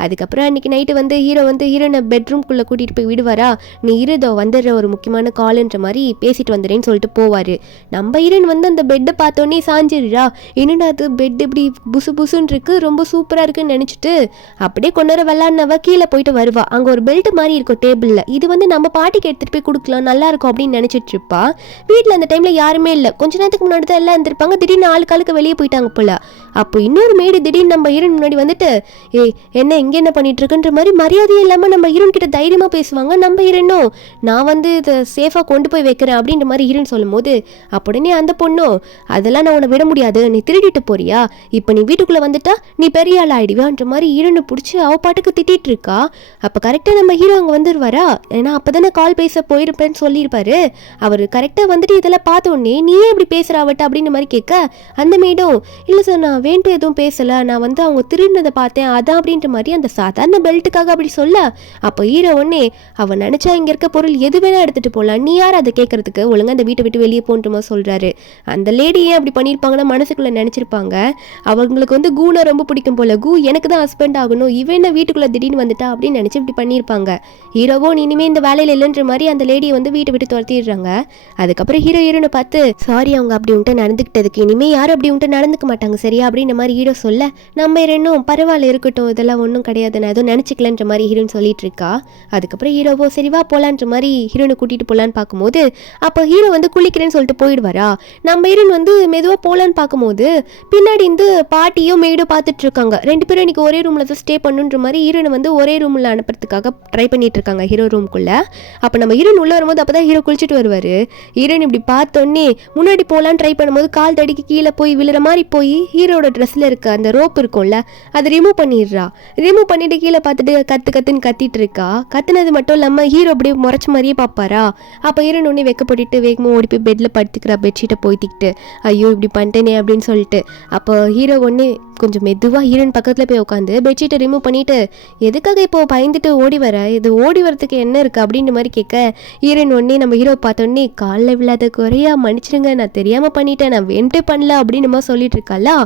அதுக்கப்புறம் அன்றைக்கி நைட்டு வந்து ஹீரோனை பெட்ரூம்குள்ளே கூட்டிகிட்டு போய் விடுவாரா, நீ இருதோ வந்துடுற ஒரு முக்கியமான கால்ன்ற மாதிரி பேசிட்டு வந்துடுறேன்னு சொல்லிட்டு போவார். நம்ம ஹீரோன் வந்து அந்த பெட்டை பார்த்தோன்னே சாஞ்சிடுறா, என்னடா அது பெட் இப்படி புசு புசுன்னு இருக்கு, ரொம்ப சூப்பராக இருக்குன்னு நினச்சிட்டு அப்படியே கொண்டாட விளாட்னவ கீழே போயிட்டு வருவா. அங்கே ஒரு பெல்ட் மாதிரி இருக்கும் டேபிளில், இது வந்து நம்ம பாட்டிக்கு எடுத்துகிட்டு போய் கொடுக்கலாம் நல்லா இருக்கும் அப்படின்னு நினச்சிட்டு இருப்பா. வீட்டில் அந்த டைமில் யாருமே இல்லை, கொஞ்ச நேரத்துக்கு முன்னாடி தான் எல்லாம் இருந்திருப்பாங்க, திடீர்னு ஆளுக்கு வெளியே போயிட்டாங்க போல. அப்போ இன்னொரு மேடு திடீர்னு நம்ம ஹீரோன் முன்னாடி வந்துட்டு ஏய் என்ன இங்கே என்ன பண்ணிட்டு இருக்குன்ற மாதிரி மரியாதையே இல்லாமல் நம்ம ஹீரோன் கிட்ட தைரியமாக பேசுவாங்க. நம்ம ஹீரோனும் நான் வந்து இதை சேஃபாக கொண்டு போய் வைக்கிறேன் அப்படின்ற மாதிரி ஹீரோன் சொல்லும் போது அப்படின்னே அந்த பொண்ணும் அதெல்லாம் நான் உன்னை விட முடியாது, நீ திருடிட்டு போறியா, இப்போ நீ வீட்டுக்குள்ளே வந்துட்டா நீ பெரிய ஆள் ஆயிடுவான்ற மாதிரி ஹீரோனை பிடிச்சி அவ பாட்டுக்கு திட்டிட்டு இருக்கா. அப்போ கரெக்டாக நம்ம ஹீரோ அங்கே வந்துடுவாரா, ஏன்னா அப்போ தானே கால் பேச போயிருப்பேன்னு சொல்லியிருப்பாரு. அவர் கரெக்டாக வந்துட்டு இதெல்லாம் பார்த்த உடனே நீயே இப்படி பேசுகிற அவட்ட அப்படின்ற மாதிரி கேட்க அந்த மேடும் இல்லை சார் நான் வேண்டு எதுவும் பேசலை, நான் வந்து அவங்க திருடினதை பார்த்தேன் அதான் அப்படின்ற மாதிரி அந்த சாதாரண பெல்ட்டுக்காக அப்படி சொல்ல அப்போ ஹீரோ ஒன்னே அவன் நினச்சா இங்கே இருக்க பொருள் எது வேணா எடுத்துகிட்டு போகலாம், நீ யார் அதை கேட்கறதுக்கு, ஒழுங்காக அந்த வீட்டை விட்டு வெளியே போன்ற மாதிரி சொல்கிறாரு. அந்த லேடி ஏன் அப்படி பண்ணியிருப்பாங்கன்னா மனசுக்குள்ளே நினச்சிருப்பாங்க. அவங்களுக்கு வந்து கூனா ரொம்ப பிடிக்கும் போல, கூ எனக்கு தான் ஹஸ்பண்ட் ஆகணும், இவன் என்ன வீட்டுக்குள்ளே திடீர்னு வந்துட்டா அப்படின்னு நினச்சி இப்படி பண்ணியிருப்பாங்க. ஹீரோவோ இனிமேல் இந்த வேலையில் இல்லைன்ற மாதிரி அந்த லேடியை வந்து வீட்டை விட்டு துரத்திடுறாங்க. அதுக்கப்புறம் ஹீரோயினை பார்த்து சாரி அவங்க அப்படி உன்ட்டு நடந்துக்கிட்டதுக்கு, இனிமேல் யாரும் அப்படி உன்ட்டு நடந்துக்க மாட்டாங்க சரியா அப்படின்னு மாதிரி ஹீரோ சொல்ல, நம்ம ரெண்டும் பரவாயில்ல இருக்கட்டும், இதெல்லாம் ஒன்றும் கிடையாது, நான் எதுவும் நினச்சிக்கலன்ற மாதிரி ஹீரோன்னு சொல்லிட்டு இருக்கா. அதுக்கப்புறம் ஹீரோவோ சரிவா போலான்ற மாதிரி ஹீரோனை கூட்டிகிட்டு போகலான்னு பார்க்கும்போது, அப்போ ஹீரோ வந்து குளிக்கிறேன்னு சொல்லிட்டு போயிடுவாரா. நம்ம ஹீரோன் வந்து மெதுவாக போகலான்னு பார்க்கும்போது பின்னாடி இருந்து பாட்டியும் மெய்டும் பார்த்துட்டு இருக்காங்க. 2 பேரும் இன்னைக்கு ஒரே ரூமில் தான் ஸ்டே பண்ணுன்ற மாதிரி ஹீரோனை வந்து ஒரே ரூமில் அனுப்புறதுக்காக ட்ரை பண்ணிட்டு இருக்காங்க ஹீரோ ரூம்குள்ளே. அப்போ நம்ம ஹீரோன் உள்ளே வரும்போது அப்போ தான் ஹீரோ குளிச்சுட்டு வருவார். ஹீரோன் இப்படி பார்த்தோன்னே முன்னாடி போகலான்னு ட்ரை பண்ணும்போது கால் தடிக்கு கீழே போய் விழுற மாதிரி போய் ஹீரோட ட்ரெஸ்ஸில் இருக்க அந்த ரோப் இருக்கும்ல அதை ரிமூவ் பண்ணிடுறா. ரிமூவ் பண்ணிட்டு கீழே பார்த்துட்டு கத்துன்னு கத்திட்டு இருக்கா. கத்துனது மட்டும் இல்லாமல் ஹீரோ அப்படியே முறைச்ச மாதிரியே பார்ப்பாரா. அப்போ ஹீரோன் ஒன்றே வெக்கப்பட்டுட்டு வேகமாக ஓடி போய் பெட்டில் படுத்துக்கிறா, பெட்ஷீட்டை போய்த்திக்கிட்டு. ஐயோ இப்படி பண்ணிட்டேனே அப்படின்னு சொல்லிட்டு. அப்போ ஹீரோ ஒன்று கொஞ்சம் மெதுவாக ஹீரோயின் பக்கத்தில் போய் உட்காந்து பெட்ஷீட்டை ரிமூவ் பண்ணிவிட்டு, எதுக்காக இப்போ பயந்துட்டு ஓடி வர, இது ஓடி வரதுக்கு என்ன இருக்குது அப்படின்ற மாதிரி கேட்க, ஹீரோயின் ஒன்றே நம்ம ஹீரோ பார்த்தோன்னே காலில் விழாத குறையா மன்னிச்சிடுங்க, நான் தெரியாமல் பண்ணிட்டேன், நான் வேண்டே பண்ணல அப்படின்னு நம்ம சொல்லிட்டு இருக்காளா.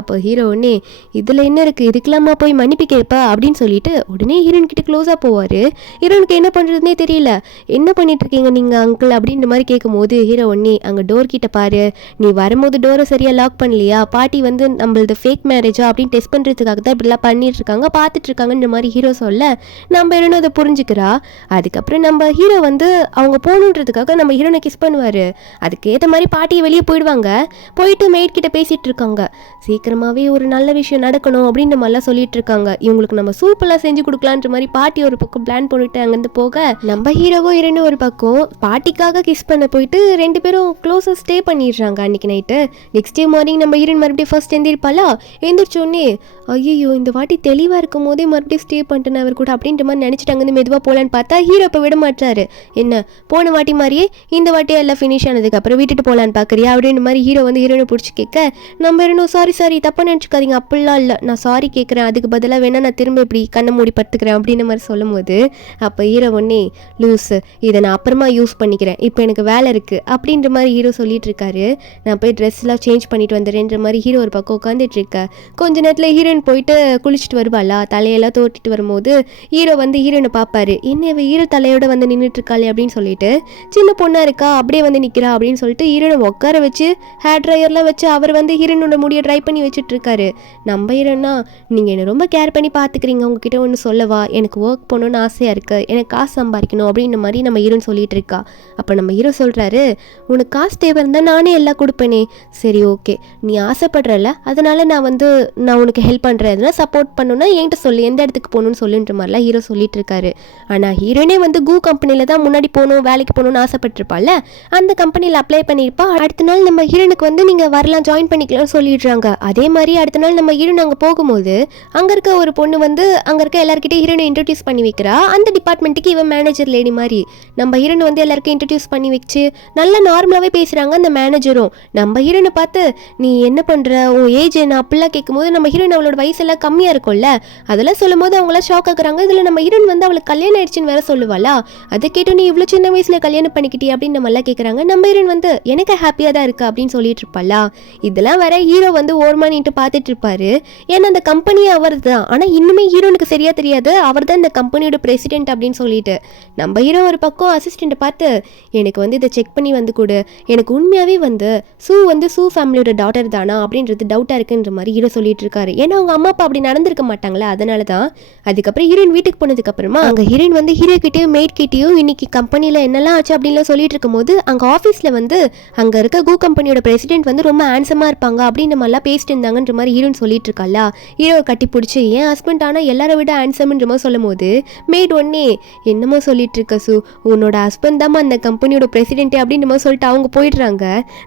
அப்போ ஹீரோ ஒன்றே இதில் என்ன இருக்குது, இதுக்கெல்லாமா போய் மன்னிப்பு கேட்பா அப்படின்னு சொல்லிட்டு உடனே ஹீரோயின் கிட்ட க்ளோஸாக போவார். ஹீரோனுக்கு என்ன பண்ணுறதுனே தெரியல. என்ன பண்ணிட்டு இருக்கீங்க நீங்கள் அங்கிள் அப்படின்ற மாதிரி கேட்கும்போது ஹீரோ ஒன்றே அங்கே டோர் கிட்ட பாரு, நீ வரும்போது டோரை சரியாக லாக் பண்ணலையா, பாட்டி வந்து நம்மளது ஃபேக் மேரேஜா அப்படின்னு டெஸ்ட் பண்ணுறதுக்காக தான் இப்படிலாம் பண்ணிட்டு இருக்காங்க, பார்த்துட்டு இருக்காங்கன்ற மாதிரி ஹீரோ சொல்ல, நம்ம ஹீரோனும் அதை புரிஞ்சுக்கிறா. அதுக்கப்புறம் நம்ம ஹீரோ வந்து அவங்க போகணுன்றதுக்காக நம்ம ஹீரோனை கிஸ் பண்ணுவார். அதுக்கேற்ற மாதிரி பாட்டியை வெளியே போயிடுவாங்க. போயிட்டு மெய்ட் கிட்ட பேசிகிட்டு இருக்காங்க. சீக்கிரமாகவே ஒரு நல்ல விஷயம் நடக்கணும் அப்படின்ற மாதிரிலாம் சொல்லிட்டு இருக்காங்க. இவங்களுக்கு நம்ம சூப்பெல்லாம் செஞ்சு கொடுக்கலான்ற மாதிரி பாட்டி ஒரு பக்கம் பிளான் பண்ணிட்டு அங்கேருந்து போக, நம்ம ஹீரோவோ இரண்டு ஒரு பக்கம் பாட்டிக்காக கிஸ் பண்ண போயிட்டு 2 பேரும் க்ளோஸாக ஸ்டே பண்ணிடுறாங்க அன்றைக்கி நைட்டு. நெக்ஸ்ட் டே மார்னிங் நம்ம ஹீரோயின் மறுபடியும் ஃபர்ஸ்ட் எந்திருப்பாளா. எந்திரிச்சோடனே ஐயோ இந்த வாட்டி தெளிவாக இருக்கும் போதே மறுபடியும் ஸ்டே பண்ணிட்டேன் அவர் கூட அப்படின்ற மாதிரி நினச்சிட்டு அங்கேருந்து மெதுவாக போகலான்னு பார்த்தா ஹீரோ இப்போ விட மாட்டாரு. என்ன போன வாட்டி மாதிரியே இந்த வாட்டியே எல்லாம் ஃபினிஷ் ஆனதுக்கப்புறம் விட்டுட்டு போகலான்னு பார்க்குறியா அப்படின்ற மாதிரி ஹீரோ வந்து ஹீரோனை பிடிச்சி கேட்க, நம்ம ஹீரோனும் சாரி தப்பாக நினச்சிக்காதீங்க, அப்படிலாம் இல்லை, நான் சாரி கேட்குறேன், அதுக்கு பதிலாக வேணா நான் திரும்ப இப்படி கண்ணை மூடி படுத்துக்கிறேன் அப்படின்ற மாதிரி சொல்லும் போது, அப்போ ஹீரோ ஒன்னே லூஸு, இதை நான் அப்புறமா யூஸ் பண்ணிக்கிறேன், இப்போ எனக்கு வேலை இருக்குது அப்படின்ற மாதிரி ஹீரோ சொல்லிட்டு இருக்காரு. நான் போய் ட்ரெஸ்லாம் சேஞ்ச் பண்ணிட்டு வந்துடுறேன்ற மாதிரி ஹீரோ ஒரு பக்கம் உட்காந்துட்டு இருக்க. கொஞ்ச நேரத்தில் ஹீரோயின் போயிட்டு குளிச்சுட்டு வருவாளா, தலையெல்லாம் தோட்டிட்டு வரும்போது ஹீரோ வந்து ஹீரோனை பார்ப்பாரு. என்ன ஹீரோ தலையோட வந்து நின்றுட்டு இருக்காளே அப்படின்னு சொல்லிட்டு, சின்ன பொண்ணா இருக்கா அப்படியே வந்து நிற்கிறா அப்படின்னு சொல்லிட்டு ஹீரோனை உட்கார வச்சு ஹேர் ட்ரையர்லாம் வச்சு அவர் வந்து ஹீரோனோட முடியை ட்ரை பண்ணி வச்சுட்டு இருக்காரு. நம்ம ஹீரோனா, நீங்கள் என்னை ரொம்ப கேர் பண்ணி பார்த்துக்கிறீங்க, உங்ககிட்ட ஒன்று சொல்லவா, எனக்கு ஒர்க் பண்ணணும்னு ஆசையாக இருக்குது, எனக்கு காசு சம்பாதிக்கணும் அப்படின்ற மாதிரி நம்ம ஹீரோன்னு சொல்லிட்டு இருக்கா. அப்போ நம்ம ஹீரோ சொல்கிறாரு, உனக்கு காசு தேவை இருந்தால் நானே எல்லாம் கொடுப்பேனே, சரி ஓகே நீ ஆசைப்படுறல, அதனால நான் உனக்கு ஹெல்ப் பண்ணுறேன், எதுனா சப்போர்ட் பண்ணணும்னா என்கிட்ட சொல்லு, எந்த இடத்துக்கு போகணும்னு சொல்லுன்ற மாதிரிலாம் ஹீரோ சொல்லிட்டு இருக்காரு. ஆனால் ஹீரோனே வந்து கூ கம்பெனியில் தான் முன்னாடி போகணும், வேலைக்கு போகணும்னு ஆசைப்பட்டிருப்பாள். அந்த கம்பெனியில் அப்ளை பண்ணியிருப்பா. அடுத்த நாள் நம்ம ஹீரோனுக்கு வந்து நீங்கள் வரலாம், ஜாயின் பண்ணிக்கலாம்னு சொல்லிடுறாங்க. அதே மாதிரி அடுத்த நாள் நம்ம ஹீரோன் அங்கே போகும்போது அங்கே இருக்க ஒரு பொண்ணு வந்து அங்கே இருக்க எல்லாருக்கிட்டே ஹீரோனை இன்ட்ரடியூஸ் பண்ணி வைக்கிறா. அந்த டிபார்ட்மெண்ட்டுக்கு இவன் மேனேஜர் லேடி மாதிரி நம்ம ஹீரோனை வந்து எல்லாருக்கும் இன்ட்ரடியூஸ் பண்ணி வச்சு நல்லா நார்மலாகவே பேசுகிறாங்க அந்த மேனேஜரும். நம்ம ஹீரோனை பார்த்து நீ என்ன பண்ணுற, உன் ஏஜ் என்ன அப்படிலாம் கேட்கும்போது நம்ம ஹீரோயின் அவளோட வயசெல்லாம் கம்மியாக இருக்கும்ல, அதெல்லாம் சொல்லும் போது அவங்களாம் ஷாக் ஆகுறாங்க. இதில் நம்ம ஹீரோயின் வந்து அவளுக்கு கல்யாணம் ஆயிடுச்சுன்னு வேற சொல்லுவாளா, அதை கேட்டு நீ இவ்வளோ சின்ன வயசில் கல்யாணம் பண்ணிக்கிட்டே அப்படின்னு நம்மளாம் கேட்குறாங்க. நம்ம ஹீரோயின் வந்து எனக்கு ஹாப்பியாக தான் இருக்குது அப்படின்னு சொல்லிட்டு இருப்பாளா. இதெல்லாம் வேற ஹீரோ வந்து ஓரமா நின்று பார்த்துட்டு இருப்பாரு. ஏன்னா அந்த கம்பெனியே அவர் தான், ஆனால் இன்னுமே ஹீரோனுக்கு சரியா தெரியாது அவர் தான் இந்த கம்பெனியோட பிரசிடென்ட் அப்படின்னு சொல்லிட்டு. நம்ம ஹீரோ ஒரு பக்கம் அசிஸ்டண்ட்டை பார்த்து எனக்கு வந்து இதை செக் பண்ணி வந்து கொடு, எனக்கு உண்மையாகவே வந்து சூ ஃபேமிலியோட டாட்டர் தானா அப்படின்றது டவுட்டாக இருக்குன்ற மாதிரி ஹீரோ சொல்லிட்டு இருக்காரு. ஏன்னா அவங்க அம்மா அப்பா அப்படி நடந்திருக்க மாட்டாங்களா, அதனால தான். அதுக்கப்புறம் ஹீரோயின் வீட்டுக்கு போனதுக்கு அப்புறமா அங்கே ஹீரோயின் வந்து ஹீரோ கிட்டேயும் மெய்ட் கிட்டேயும் இன்னைக்கு கம்பெனியில் என்னெல்லாம் ஆச்சு அப்படின்லாம் சொல்லிட்டு இருக்கும் போது அங்கே ஆஃபீஸில் வந்து அங்கே இருக்க கூ கம்பெனியோட பிரசிடென்ட் வந்து ரொம்ப ஹேண்ட்ஸமாக இருப்பாங்க அப்படின்ற மாதிரிலாம் பேசிட்டு இருந்தாங்கன்ற மாதிரி ஹீரோயின் சொல்லிட்டு இருக்கா. ஹீரோ கட்டி பிடிச்சி என் ஹஸ்பண்ட் ஆனால் எல்லாரை விட ஹேண்ட்ஸம்ன்ற மாதிரி சொல்லும் போது மெய்ட் ஒன்னே என்னமோ சொல்லிட்டு இருக்க சு, உன்னோட ஹஸ்பண்ட் தான் அந்த கம்பெனியோட பிரசிடென்ட்டே அப்படின்ற மாதிரி சொல்லிட்டு அவங்க போயிடுறாங்க.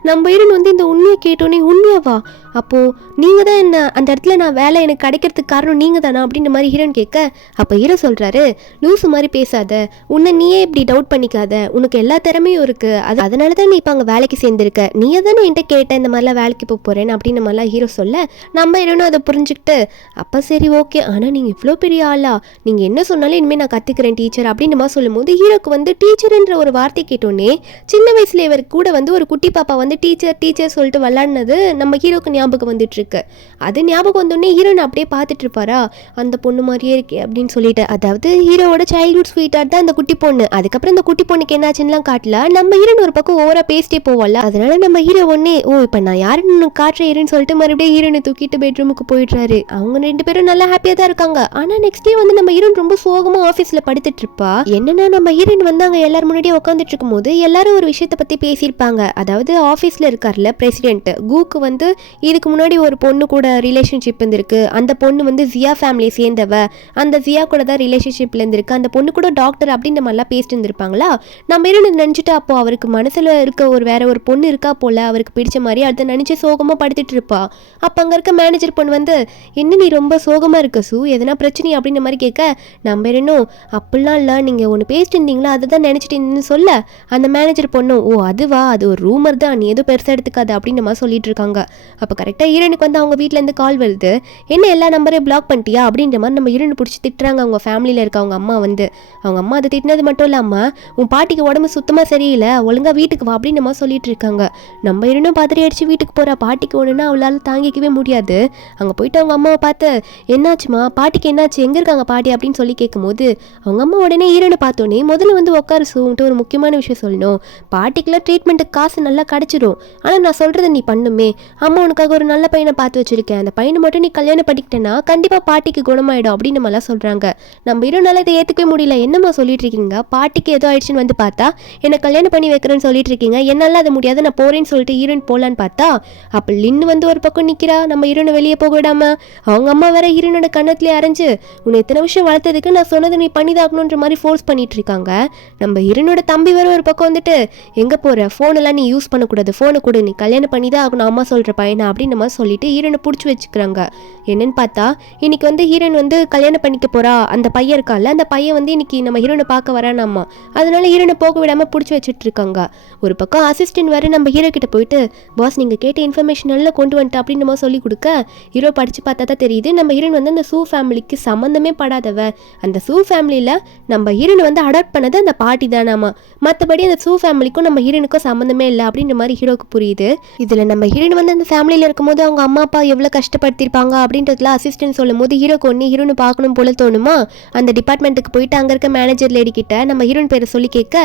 நம்ம ஹீரோயின் வந்து இந்த உண்மையை கேட்டோன்னே உண்மையாவா, அப்போது நீங்கள் தான் என்ன அந்த இடத்துல நான் வேலை எனக்கு கிடைக்கிறதுக்கு காரணம் நீங்கள் தானா அப்படின்ற மாதிரி ஹீரோயின் கேட்க, அப்போ ஹீரோ சொல்கிறாரு, லூஸு மாதிரி பேசாத, உன்னை நீயே இப்படி டவுட் பண்ணிக்காத, உனக்கு எல்லா திறமையும் இருக்குது, அதனால தான் நீ இப்போ அங்கே வேலைக்கு சேர்ந்துருக்க, நீயே தானே என்கிட்ட கேட்ட இந்த மாதிரிலாம் வேலைக்கு போக போகிறேன்னு அப்படின்ற மாதிரிலாம் ஹீரோ சொல்ல, நம்ம ஹீரோனும் அதை புரிஞ்சுக்கிட்டு அப்போ சரி ஓகே, ஆனால் நீங்கள் இவ்வளோ பெரிய ஆளா, நீங்கள் என்ன சொன்னாலும் இனிமேல் நான் கற்றுக்கிறேன் டீச்சர் அப்படின்ற மாதிரி சொல்லும் போது ஹீரோக்கு வந்து டீச்சர்ன்ற ஒரு வார்த்தை கேட்டோன்னே சின்ன வயசுல இவர் கூட வந்து ஒரு குட்டி பாப்பா வந்து டீச்சர் சொல்லிட்டு விளாட்னது நம்ம ஹீரோக்கு ஞாபகம் வந்துட்டு இருக்கு. அது ஞாபகம் வந்தோடனே ஹீரோனை அப்படியே பார்த்துட்டு இருப்பாரா, அந்த பொண்ணு மாதிரியே இருக்கே அப்படின்னு சொல்லிட்டு. அதாவது ஹீரோவோட சைல்ட்ஹுட் ஸ்வீட் ஹார்ட் தான் அந்த குட்டி பொண்ணு. அதுக்கப்புறம் இந்த குட்டி பொண்ணுக்கு என்னாச்சுன்னு காட்டல, நம்ம ஹீரோன் ஒரு பக்கம் ஓவரா பேசிட்டே போவாள். அதனால நம்ம ஹீரோ ஒன்னே இப்போ நான் யாருன்னு காட்டுறேன்னு சொல்லிட்டு மறுபடியும் ஹீரோனை தூக்கிட்டு பெட்ரூமுக்கு போயிடுறாரு. அவங்க 2 பேரும் நல்லா ஹாப்பியா தான் இருக்காங்க. ஆனா நெக்ஸ்ட் டே வந்து நம்ம ஹீரோன் ரொம்ப சோகமா ஆபீஸ்ல படுத்துட்டு இருப்பா. என்னன்னா நம்ம ஹீரோயின் வந்து அங்க எல்லாரும் முன்னாடியே உட்காந்துட்டு இருக்கும் போது எல்லாரும் ஒரு விஷயத்தை பத்தி பேசியிருப்பாங்க. அதாவது ஆஃபீஸில் இருக்கார்ல பிரசிடென்ட் கூக்கு வந்து இதுக்கு முன்னாடி ஒரு பொண்ணு கூட ரிலேஷன்ஷிப் இருந்திருக்கு. அந்த பொண்ணு வந்து ஜியா ஃபேமிலியை சேர்ந்தவ, அந்த ஜியா கூட தான் ரிலேஷன்ஷிப்ல இருந்திருக்கு. அந்த பொண்ணு கூட டாக்டர் அப்படின்ற மாதிரிலாம் பேசிட்டு இருந்திருப்பாங்களா. நம்ம இருந்து நினச்சிட்டு அப்போ அவருக்கு மனசில் இருக்க வேற ஒரு பொண்ணு இருக்கா போல, அவருக்கு பிடிச்ச மாதிரி அதை நினச்சி சோகமாக படுத்துட்டு இருப்பா. அப்போ அங்கே இருக்க மேனேஜர் பொண்ணு வந்து என்ன நீ ரொம்ப சோகமாக இருக்க சூ, எதனா பிரச்சனை அப்படின்ற மாதிரி கேட்க, நம்ம இருந்தும் அப்படிலாம் இல்லை, நீங்கள் ஒன்று பேசிட்டு இருந்தீங்களா அதை தான் நினச்சிட்டு இருந்தேன்னு சொல்ல, அந்த மேனேஜர் பொண்ணும் ஓ அதுவா, அது ஒரு ரூமர் தான், நீ எதுவும் பெருசாக எடுத்துக்காது அப்படின்னு மாதிரி சொல்லிட்டு இருக்காங்க. அப்போ கரெக்டாக ஹீரோனுக்கு வந்து அவங்க வீட்டிலேருந்து கால் வருது. என்ன எல்லா நம்பரையும் பிளாக் பண்ணிட்டியா அப்படின்ற மாதிரி நம்ம ஹீரோனை பிடிச்சி திட்டுறாங்க. அவங்க ஃபேமிலியில் இருக்க அவங்க அம்மா வந்து, அவங்க அம்மா அதை திட்டினது மட்டும் இல்லாமல் உன் பாட்டிக்கு உடம்பு சுத்தமாக சரியில்லை, ஒழுங்காக வீட்டுக்கு வா அப்படின்னு மாதிரி சொல்லிட்டு இருக்காங்க. நம்ம ஹீரோனும் பதறி அடிச்சு வீட்டுக்கு போகிறா. பாட்டிக்கு ஒன்றுனா அவளால் தாங்கிக்கவே முடியாது. அங்கே போயிட்டு அவங்க அம்மாவை பார்த்து என்னாச்சுமா, பாட்டிக்கு என்னாச்சு, எங்கே இருக்காங்க பாட்டி அப்படின்னு சொல்லி கேட்கும்போது அவங்க அம்மா உடனே ஹீரோனை பார்த்தோன்னே முதல்ல வந்து உட்காரு சூன்ட்டு ஒரு முக்கியமான விஷயம் சொல்லணும், பாட்டிக்கெல்லாம் ட்ரீட்மெண்ட்டுக்கு காசு நல்லா கிடச்சிரும், ஆனால் நான் சொல்கிறத நீ பண்ணுமே, அம்மா உனக்காக ஒரு நல்ல பையனை பார்த்து வச்சிருக்கேன், அந்த பையனை மட்டும் நீ கல்யாணம் பண்ணிக்கிட்டேன்னா கண்டிப்பாக பாட்டிக்கு குணமாயிடும் அப்படின்னு நம்மளாம் சொல்கிறாங்க. நம்ம ஹீரோனால இதை ஏற்றுக்கவே முடியல. என்னம்மா சொல்லிட்டு இருக்கீங்க, பாட்டிக்கு ஏதோ ஆயிடுச்சுன்னு வந்து பார்த்தா என்னை கல்யாணம் பண்ணி வைக்கிறேன்னு சொல்லிட்டு இருக்கீங்க, என்னால் அது முடியாது, நான் போகிறேன்னு சொல்லிட்டு ஹீரோயின் போகலான்னு பார்த்தா அப்போ லின்னு வந்து ஒரு பக்கம் நிற்கிறா. நம்ம ஹீரோனை வெளியே போக விடாம அவங்க அம்மா வேற ஹீரோனோட கண்ணத்துலேயே அரைஞ்சு உன்னை இத்தனை விஷயம் வளர்த்ததுக்கு நான் சொன்னதை நீ பண்ணிதாக்கணுன்ற மாதிரி ஃபோர்ஸ் பண்ணிட்டு இருக்காங்க. நம்ம ஹீரோனோட தம்பி வேற ஒரு பக்கம் வந்துட்டு எங்கே போகிற, ஃபோனெல்லாம் நீ யூஸ் பண்ணக்கூடாது, ஃபோனை கொடு, நீ கல்யாணம் பண்ணி தான் ஆகணும் அம்மா சொல்கிற பையனை அப்படின்னு மாதிரி சொல்லிட்டு ஹீரோனை பிடிச்சி வச்சுக்கிறாங்க. என்னன்னு பார்த்தா இன்னைக்கு வந்து ஹீரோயின் வந்து கல்யாணம் பண்ணிக்க போகிறா, அந்த பையன் இருக்கால, அந்த பையன் வந்து இன்னைக்கு நம்ம ஹீரோனை பார்க்க வரான் அம்மா, அதனால ஹீரோனை போக விடாமல் பிடிச்சி வச்சுட்டு இருக்காங்க. ஒரு பக்கம் அசிஸ்டன்ட் வேறு நம்ம ஹீரோ கிட்ட போயிட்டு பாஸ் நீங்கள் கேட்ட இன்ஃபர்மேஷன் எல்லாம் கொண்டு வந்துட்டு அப்படின்னு நம்ம சொல்லி கொடுக்க ஹீரோ படித்து பார்த்தா தான் தெரியுது நம்ம ஹீரோயின் வந்து அந்த சூ ஃபேமிலிக்கு சம்மந்தமே படாதவ. அந்த சூ ஃபேமிலியில் நம்ம ஹீரோனை வந்து அடாப்ட் பண்ணது அந்த பாட்டி தானாமா, மற்றபடி அந்த சூ ஃபேமிலிக்கும் நம்ம ஹீரோனுக்கும் சம்மந்தமே இல்லை அப்படின்ற மாதிரி ஹீரோக்கு புரியுது. இதில் நம்ம ஹீரோயின் வந்து அந்த ஃபேமிலியில் இருக்கும்போது அவங்க அம்மா அப்பா எவ்வளோ கஷ்டப்படுத்திருப்பாங்க அப்படின்றதுல அசிஸ்டன்ட் சொல்லும் போது ஹீரோக்கு ஒன்று ஹீரோனை பார்க்கணும் போல தோணுமா. அந்த டிபார்ட்மெண்ட்டுக்கு போயிட்டு அங்கே இருக்க மேனேஜர் லேடி கிட்ட நம்ம ஹீரோயின் பேரை சொல்லி கேட்க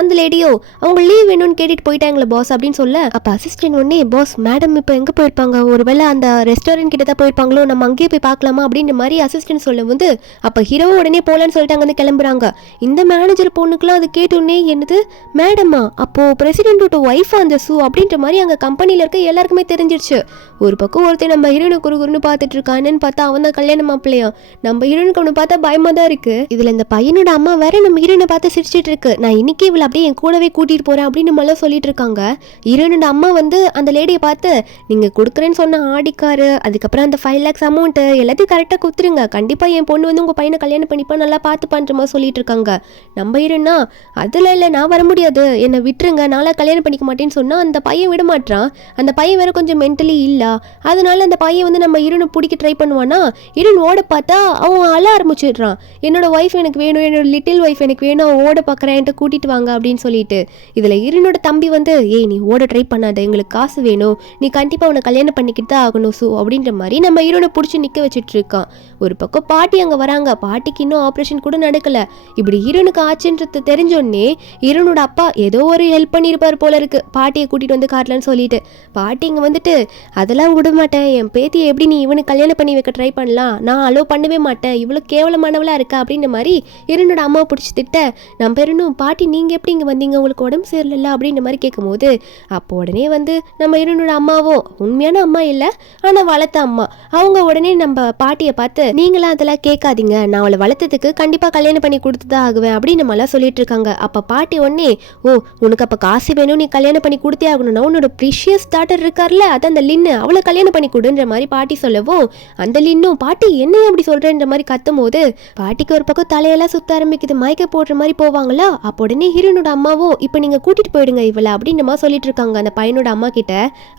அந்த லேடியோ அவங்க லீவ் வேணும்னு கேட்டுட்டு போயிட்டாங்களே பாஸ் அப்படின்னு சொல்ல, அப்போ அசிஸ்டன்ட் ஒன்னே பாஸ் மேடம் இப்போ எங்கே போயிருப்பாங்க, ஒருவேளை அந்த ரெஸ்டாரண்ட் கிட்ட தான் போயிருப்பாங்களோ, நம்ம அங்கேயே போய் பார்க்கலாமா அப்படின்ற மாதிரி அசிஸ்டன்ட் சொல்லும் போது அப்போ ஹீரோ உடனே போகலான்னு சொல்லிட்டு அங்கே கிளம்புறாங்க. இந்த மேனேஜர் பொண்ணுக்குலாம் அது கேட்டோன்னே என்னது மேடமா, அப்போ பிரசிடென்ட்டோட ஒய்ஃபா அந்த சூ அப்படின்ற மாதிரி அங்கே கம்பெனியில் இருக்க எல்லாருக்குமே தெரிஞ்சிருச்சு. ஒரு பக்கம் ஒருத்தர் நம்ம ஹீரோனை குறுகுறுன்னு பார்த்துட்டு இருக்கான்னு பார்த்தா அவன் தான் கல்யாண மாப்பிள்ளையா. நம்ம ஹீரோனுக்கு அவனை பார்த்தா பயமா தான் இருக்கு. இதுல இந்த பையனோட அம்மா வேற நம்ம ஹீரோனை பார்த்து சிரிச்சிட்டு இருக்கு, நான் இன்னைக்கு இவளை அப்படியே என் கூடவே கூட்டிட்டு போறேன் அப்படின்னு நம்மளாம் சொல்லிட்டு இருக்காங்க. ஹீரோனோட அம்மா வந்து அந்த லேடியை பார்த்து நீங்க கொடுக்குறேன்னு சொன்ன ஆடிக்காரு, அதுக்கப்புறம் அந்த 5 lakhs அமௌண்ட் எல்லாத்தையும் கரெக்டாக கொடுத்துருங்க, கண்டிப்பா என் பொண்ணு வந்து உங்க பையனை கல்யாணம் பண்ணிப்பா, நல்லா பார்த்து பண்ற மாதிரி சொல்லிட்டு இருக்காங்க. நம்ம ஹீரோனா அதுல இல்லை நான் வர முடியாது, என்னை விட்டுருங்க, நாளா கல்யாணம் பண்ணிக்க மாட்டேன்னு சொன்னா அந்த பையன் விட மாட்டான். அந்த பையன் வேற கொஞ்சம் மென்டலி இல்ல, அதனால அந்த பையன் வந்து நம்ம ஹீரோனை பிடிக்க ட்ரை பண்ணுவானா, ஹீரோன் ஓட பார்த்தா அவன் அழ ஆரம்பிச்சிடுறான், என்னோட ஒய்ஃப் எனக்கு வேணும், என்னோட லிட்டில் ஒய்ஃப் எனக்கு வேணும், ஓட பார்க்குறேன் என்கிட்ட கூட்டிட்டு வாங்க அப்படின்னு சொல்லிட்டு. இதுல ஹீரோனோட தம்பி வந்து ஏய் நீ ஓட ட்ரை பண்ணாத, எங்களுக்கு காசு வேணும், நீ கண்டிப்பா அவனை கல்யாணம் பண்ணிக்கிட்டு தான் ஆகணும் சூ அப்படின்ற மாதிரி நம்ம ஹீரோனை பிடிச்சி நிக்க வச்சுட்டு இருக்கான். ஒரு பக்கம் பாட்டி அங்க வராங்க, பாட்டிக்கு இன்னும் ஆப்ரேஷன் கூட நடக்கல. இப்படி ஹீரோனுக்கு ஆச்சுன்றது தெரிஞ்சோடனே ஹீரோனோட அப்பா ஏதோ ஒரு ஹெல்ப் பண்ணியிருப்பார் போல இருக்கு, பாட்டியை கூட்டிட்டு வந்து காட்டலான்னு சொல்லிட்டு. பாட்டி இங்க வந்துட்டு அதெல்லாம் விட மாட்டேன், என் பேத்தியை எப்படி நீ இவனுக்கு கல்யாணம் பண்ணி வைக்க ட்ரை பண்ணலாம், நான் அலோவ் பண்ணவே மாட்டேன், இவ்வளோ கேவலமானவளா இருக்கா அப்படின்ற மாதிரி ஹீரோனோட அம்மாவை பிடிச்சி திட்ட, நம்ம பேருனும் பாட்டி நீங்க எப்படி இங்க வந்தீங்க, உங்களுக்கு உடம்பு சரியில்லை அப்படின்ற மாதிரி கேட்கும்போது அப்போ உடனே வந்து நம்ம ஹீரோனோட அம்மாவும் உண்மையான அம்மா இல்லை ஆனா வளர்த்த அம்மா, அவங்க உடனே நம்ம பாட்டியை பார்த்து நீங்களாம் அதெல்லாம் கேட்காதீங்க, நான் அவளை வளர்த்ததுக்கு கண்டிப்பா கல்யாணம் பண்ணி கொடுத்துதான் ஆகுவேன் அப்படின்னு நம்மளாம் சொல்லிட்டு இருக்காங்க. அப்ப பாட்டி உடனே ஓ உனக்கு அப்ப காசு வேணும், நீ கல்யாணம் பண்ணி கொடுத்தே ஆகணும்னா உன்னோட ப்ரீஷியஸ் டாட்டர் இருக்கார்ல அதான் அந்த லின்னு, அவளை கல்யாணம் பண்ணி கொடுன்ற மாதிரி பாட்டி சொல்லவும் அந்த லின்னும் பாட்டி என்னையும் அப்படி சொல்றேன்ற மாதிரி கத்தும் போது பாட்டிக்கு ஒரு பக்கம் தலையெல்லாம் சுத்த ஆரம்பிக்குது, மயக்க போடுற மாதிரி போவாங்களா. அப்போ உடனே ஹீரோனோட அம்மாவும் இப்ப நீங்க கூட்டிட்டு போயிடுங்க இவளை அப்படின்னு மாதிரி சொல்லிட்டு இருக்காங்க அந்த பையனோட அம்மா கிட்ட.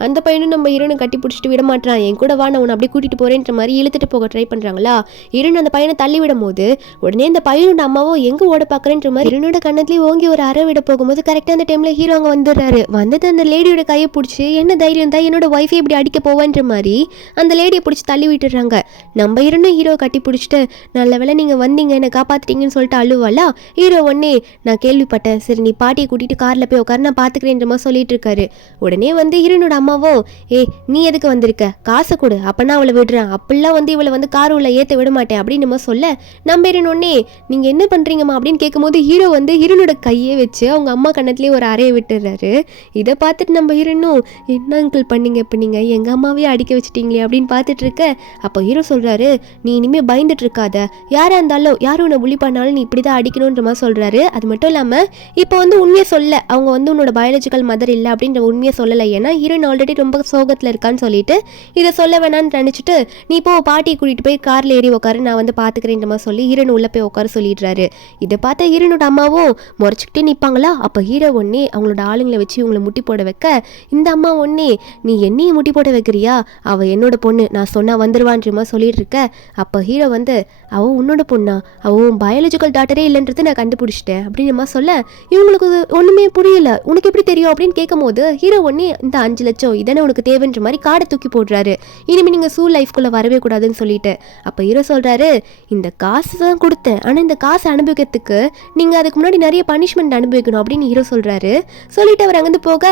அந்த பையனும் நம்ம ஹீரோனை கட்டி பிடிச்சிட்டு விட மாட்டான், என் கூட வா நான் உன்னை அப்படியே கூட்டிட்டு போறேன்ற மாதிரி இழுத்துட்டு போக ட்ரை பண்றாங்களா. ஹீரோன் அந்த பையனை தள்ளி விடும் போது உடனே அந்த பையனோட அம்மாவும் எங்க ஓட பாக்குறேன்ற மாதிரி ஹீரோனோட கண்ணத்துலயே ஓங்கி ஒரு அறை விட போகும்போது கரெக்டா அந்த டைம்ல ஹீரோ அங்க வந்துடுறாரு. வந்துட்டு அந்த லேடியோட கையை பிடிச்சி என்ன தைரியம் தான் என்னோட ஒய்ஃபை இப்படி அடிக்க போவேன்ற மாதிரி அந்த லேடியை பிடிச்சி தள்ளி விட்டுடுறாங்க. நம்ம ஹீரோனும் ஹீரோ கட்டி பிடிச்சிட்டு நல்ல வேளை நீங்கள் வந்தீங்க என்னை காப்பாற்றிட்டீங்கன்னு சொல்லிட்டு அழுவாளா. ஹீரோ உடனே நான் கேள்விப்பட்டேன், சரி நீ பாட்டியை கூட்டிகிட்டு காரில் போய் உட்காரு நான் பார்த்துக்கிறேன்ற மாதிரி சொல்லிட்டு இருக்காரு. உடனே வந்து ஹீரோனோட அம்மாவும் நீ எதுக்கு வந்திருக்க, காசை கொடு அப்பனா அவளை விடுறேன், அப்படிலாம் வந்து இவளை வந்து கார் உள்ள ஏற்ற விட மாட்டேன் அப்படின்னு நம்ம சொல்ல நம்ம ஹீரோன் உடனே நீங்கள் என்ன பண்ணுறீங்கம்மா அப்படின்னு கேட்கும்போது ஹீரோ வந்து ஹீரோனோட கையை வச்சு அவங்க அம்மா கண்ணத்துலேயே ஒரு அறையை விட்டுடுறாரு. இதை பார்த்துட்டு நம்ம ஹீரோனும் என்ன அங்கிள் பண்ணீங்க, இப்போ நீங்கள் எங்கள் அம்மாவே அடிக்க வச்சிட்டீங்களே அப்படின்னு பார்த்துட்டு இருக்க. அப்போ ஹீரோ சொல்கிறாரு, நீ இனிமேல் பயந்துட்டு இருக்காத, யாராக இருந்தாலும் யாரும் உன்னை புலி பண்ணாலும் நீ இப்படி தான் அடிக்கணுன்ற மாதிரி சொல்கிறாரு. அது மட்டும் இல்லாமல் இப்போ வந்து உண்மையை சொல்ல அவங்க வந்து உன்னோட பயாலஜிக்கல் மதர் இல்லை அப்படின்ற உண்மையை சொல்லலை, ஏன்னா ஹீரோயின் ஆல்ரெடி ரொம்ப சோகத்தில் இருக்கான்னு சொல்லிட்டு இதை சொல்ல வேணான்னு நினச்சிட்டு நீ இப்போ பாட்டியை கூட்டிகிட்டு போய் காரில் ஏறி உட்காரு நான் வந்து பார்த்துக்கிறேன்ற மாதிரி சொல்லி ஹீரோன் உள்ளே போய் உட்கார சொல்லிடுறாரு. இதை பார்த்த ஹீரோனோட அம்மாவும் முறைச்சிக்கிட்டே நிற்பாங்களா. அப்போ ஹீரோ ஒன்னே அவங்களோட ஆளுங்களை வச்சு இவங்களை முட்டி போட வைக்க இந்த அம்மா ஒன்னே நீ என்னையும் முட்டி போட வைக்கிறியா, அவள் என்னோட பொண்ணு நான் சொன்னால் வந்துடுவான்ற மாதிரி சொல்லிட்டு இருக்க. அப்போ ஹீரோ வந்து அவள் உன்னோட பொண்ணா, அவன் பயாலஜிக்கல் டாக்டரே இல்லைன்றது நான் கண்டுபிடிச்சிட்டேன் அப்படின்னு மாதிரி சொல்ல இவங்களுக்கு ஒன்றுமே புரியல. உனக்கு எப்படி தெரியும் அப்படின்னு கேட்கும் போது ஹீரோ ஒன்னே இந்த 5 லட்சம் இதானே உனக்கு தேவைன்ற மாதிரி கார்டை தூக்கி போடுறாரு. இனிமேல் நீங்கள் சூ லைஃப்குள்ளே வரவே கூடாதுன்னு சொல்லிட்டு. அப்போ ஹீரோ சொல்கிறாரு, இந்த காசு தான் கொடுத்தேன், ஆனால் இந்த காசை அனுபவிக்கிறதுக்கு நீங்கள் அதுக்கு முன்னாடி நிறைய பனிஷ்மெண்ட் அனுபவிக்கணும் அப்படின்னு ஹீரோ சொல்கிறாரு. சொல்லிட்டு அவர் அங்கேருந்து போக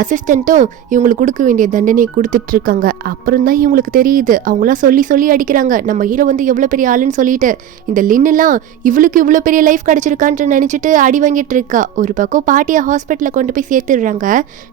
அசிஸ்டண்ட்டும் இவங்களுக்கு கொடுக்க வேண்டிய தண்டனையை கொடுத்துட்டு இருக்காங்க. அப்புறம் தான் இவங்களுக்கு தெரியுது அவங்களாம் சொல்லி சொல்லி அடிக்கிறாங்க நம்ம ஹீரோ வந்து எவ்வளோ பெரிய ஆளுன்னு சொல்லிட்டு. இந்த லின்னுலாம் இவளுக்கு இவ்வளோ பெரிய லைஃப் கிடச்சிருக்கான்ட்டு நினச்சிட்டு அடி வாங்கிட்டு இருக்கா. ஒரு பக்கம் பாட்டியை ஹாஸ்பிட்டலில் கொண்டு போய் சேர்த்துடுறாங்க.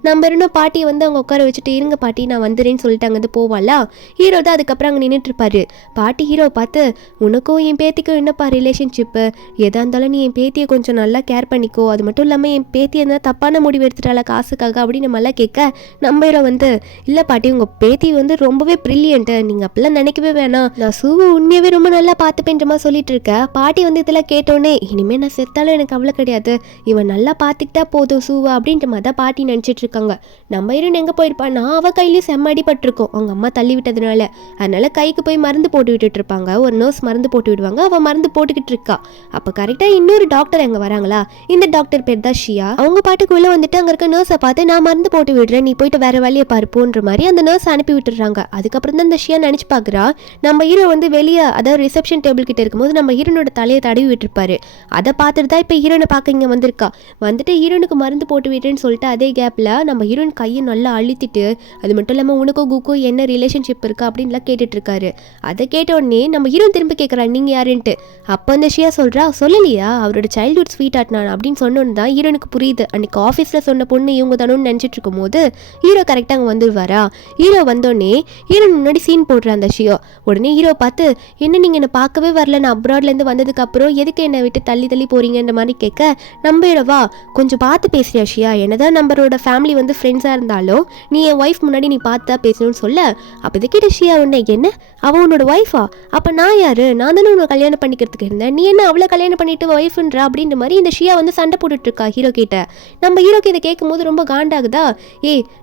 நம்ம இன்னும் பாட்டியை வந்து அவங்க உட்கார வச்சுட்டு இருங்க பாட்டி நான் வந்துடுறேன்னு சொல்லிட்டு அங்கேருந்து போவாளா. ஹீரோ தான் அதுக்கப்புறம் அங்கே நின்றுட்டு இருப்பாரு. பாட்டி ஹீரோ பார்த்து உனக்கும் என் பேத்திக்கும் என்னப்பா ரிலேஷன்ஷிப்பு, எதா இருந்தாலும் நீ என் பேத்தியை கொஞ்சம் நல்லா கேர் பண்ணிக்கோ, அது மட்டும் இல்லாமல் என் பேத்தி இருந்தால் தப்பான முடிவு எடுத்துட்டால காசுக்காக அப்படின்னு நம்மளாம் கேட்க நம்ம ஹீரோ வந்து இல்லை பாட்டி உங்கள் பேத்தி வந்து ரொம்பவே ப்ரில்லியன்ட்டு, நீங்கள் அப்படிலாம் நினைக்கவே வேணாம், நான் சூவை உண்மையாகவே ரொம்ப நல்லா பார்த்துப்பேன்ற மாதிரி சொல்லிட்டு இருக்க. பாட்டி வந்து இதெல்லாம் கேட்டோன்னே இனிமேல் நான் செத்தாலும் எனக்கு அவ்வளோ கிடையாது, இவன் நல்லா பார்த்துக்கிட்டா போதும் சூவா அப்படின்ற மாதிரி தான் பாட்டி நினச்சிட்டு இருக்காங்க. நம்ம ஹீரோன் எங்கே போயிருப்பா, நான் அவள் கையிலேயும் செம்ம அடிபட்டிருக்கோம் அவங்க அம்மா தள்ளி விட்டதுனால. அதனால கைக்கு போய் மருந்து போட்டு விட்டுட்டு இருப்பாங்க. ஒரு நர்ஸ் மருந்து போட்டு விடுவாங்க, அவள் மருந்து போட்டுக்கிட்டு இருக்கா. அப்போ கரெக்டாக இன்னொரு டாக்டர் அங்கே வராங்களா. இந்த டாக்டர் பேர் தான் ஷியா. அவங்க பாட்டுக்குள்ளே வந்துட்டு அங்கே இருக்க நர்ஸை பார்த்து நான் மருந்து போட்டு விடுறேன் நீ போயிட்டு வேற வழியை பார்ப்போன்ற மாதிரி அந்த நர்ஸ் அனுப்பி விட்டுறாங்க. அதுக்கப்புறம் தான் இந்த ஷியா நினச்சி பார்க்குறா நம்ம ஹீரோ வந்து வெளியே அதாவது ரிசப்ஷன் டேபிள் கிட்ட இருக்கும்போது நம்ம ஹீரோனோட தலையை தடவி விட்டுருப்பாரு. அதை பார்த்துட்டு தான் இப்போ ஹீரோனை பார்க்க இங்கே வந்திருக்கா. வந்துட்டு ஹீரோனுக்கு மருந்து போட்டு விட்டுன்னு சொல்லிட்டு அதே கேப்பில் நம்ம ஹீரோயின் கையை நல்லா அழுத்திட்டு அது மட்டும் இல்லாமல் உனக்கும் குக்கும் என்ன ரிலேஷன்ஷிப் இருக்கா அப்படின்லாம் கேட்டுட்டு இருக்காரு. அதை கேட்ட உடனே நம்ம ஹீரோயின் திரும்ப கேட்குறா நீங்கள் யாருன்ட்டு. அப்போ அந்த ஷியா சொல்கிறா சொல்லலையா அவரோட சைல்ட்ஹுட் ஸ்வீட் ஆர்ட் நான் அப்படின்னு சொன்னோன்னு தான் ஹீரோனுக்கு புரியுது அன்றைக்கி ஆஃபீஸில் சொன்ன பொண்ணு இவங்க தானோன்னு நினச்சிட்டு இருக்கும் போது ஹீரோ கரெக்டாக அங்கே வந்துடுவாரா. ஹீரோ வந்தோடனே ஹீரோன் முன்னாடி சீன் போடுற அந்த ஷியோ. உடனே ஹீரோ பார்த்து என்ன நீங்கள் என்னை பார்க்கவே வரல, நான் அப்ராட்லேருந்து வந்ததுக்கு அப்புறம் எதுக்கு என்னை விட்டு தள்ளி தள்ளி போகிறீங்கன்ற மாதிரி கேட்க நம்ம ஹீரோவா கொஞ்சம் பார்த்து பேசுறியா ஷியா, என்னதான் நம்மளோட ஃபேமிலி வந்து ஃப்ரெண்ட்ஸாக இருந்தாலும் நீ என் ஒய்ஃப் முன்னாடி நீ பார்த்து தான் பேசணும்னு சொல்ல. அப்போ இதை கேட்ட ஷியா உன்னை என்ன அவள் உன்னோட ஒய்ஃபா, அப்போ நான் யாரு, நான் தானே உன்னை கல்யாணம் பண்ணிக்கிறதுக்கு இருந்தேன், நீ என்ன அவளை கல்யாணம் பண்ணிட்டு ஒய்ஃப்ன்றா அப்படின்ற மாதிரி இந்த ஷியா வந்து சண்டை போட்டுட்டு இருக்கா ஹீரோ கிட்ட. நம்ம ஹீரோக்கு இதை கேட்கும் போது ரொம்ப காண்டாகுதா.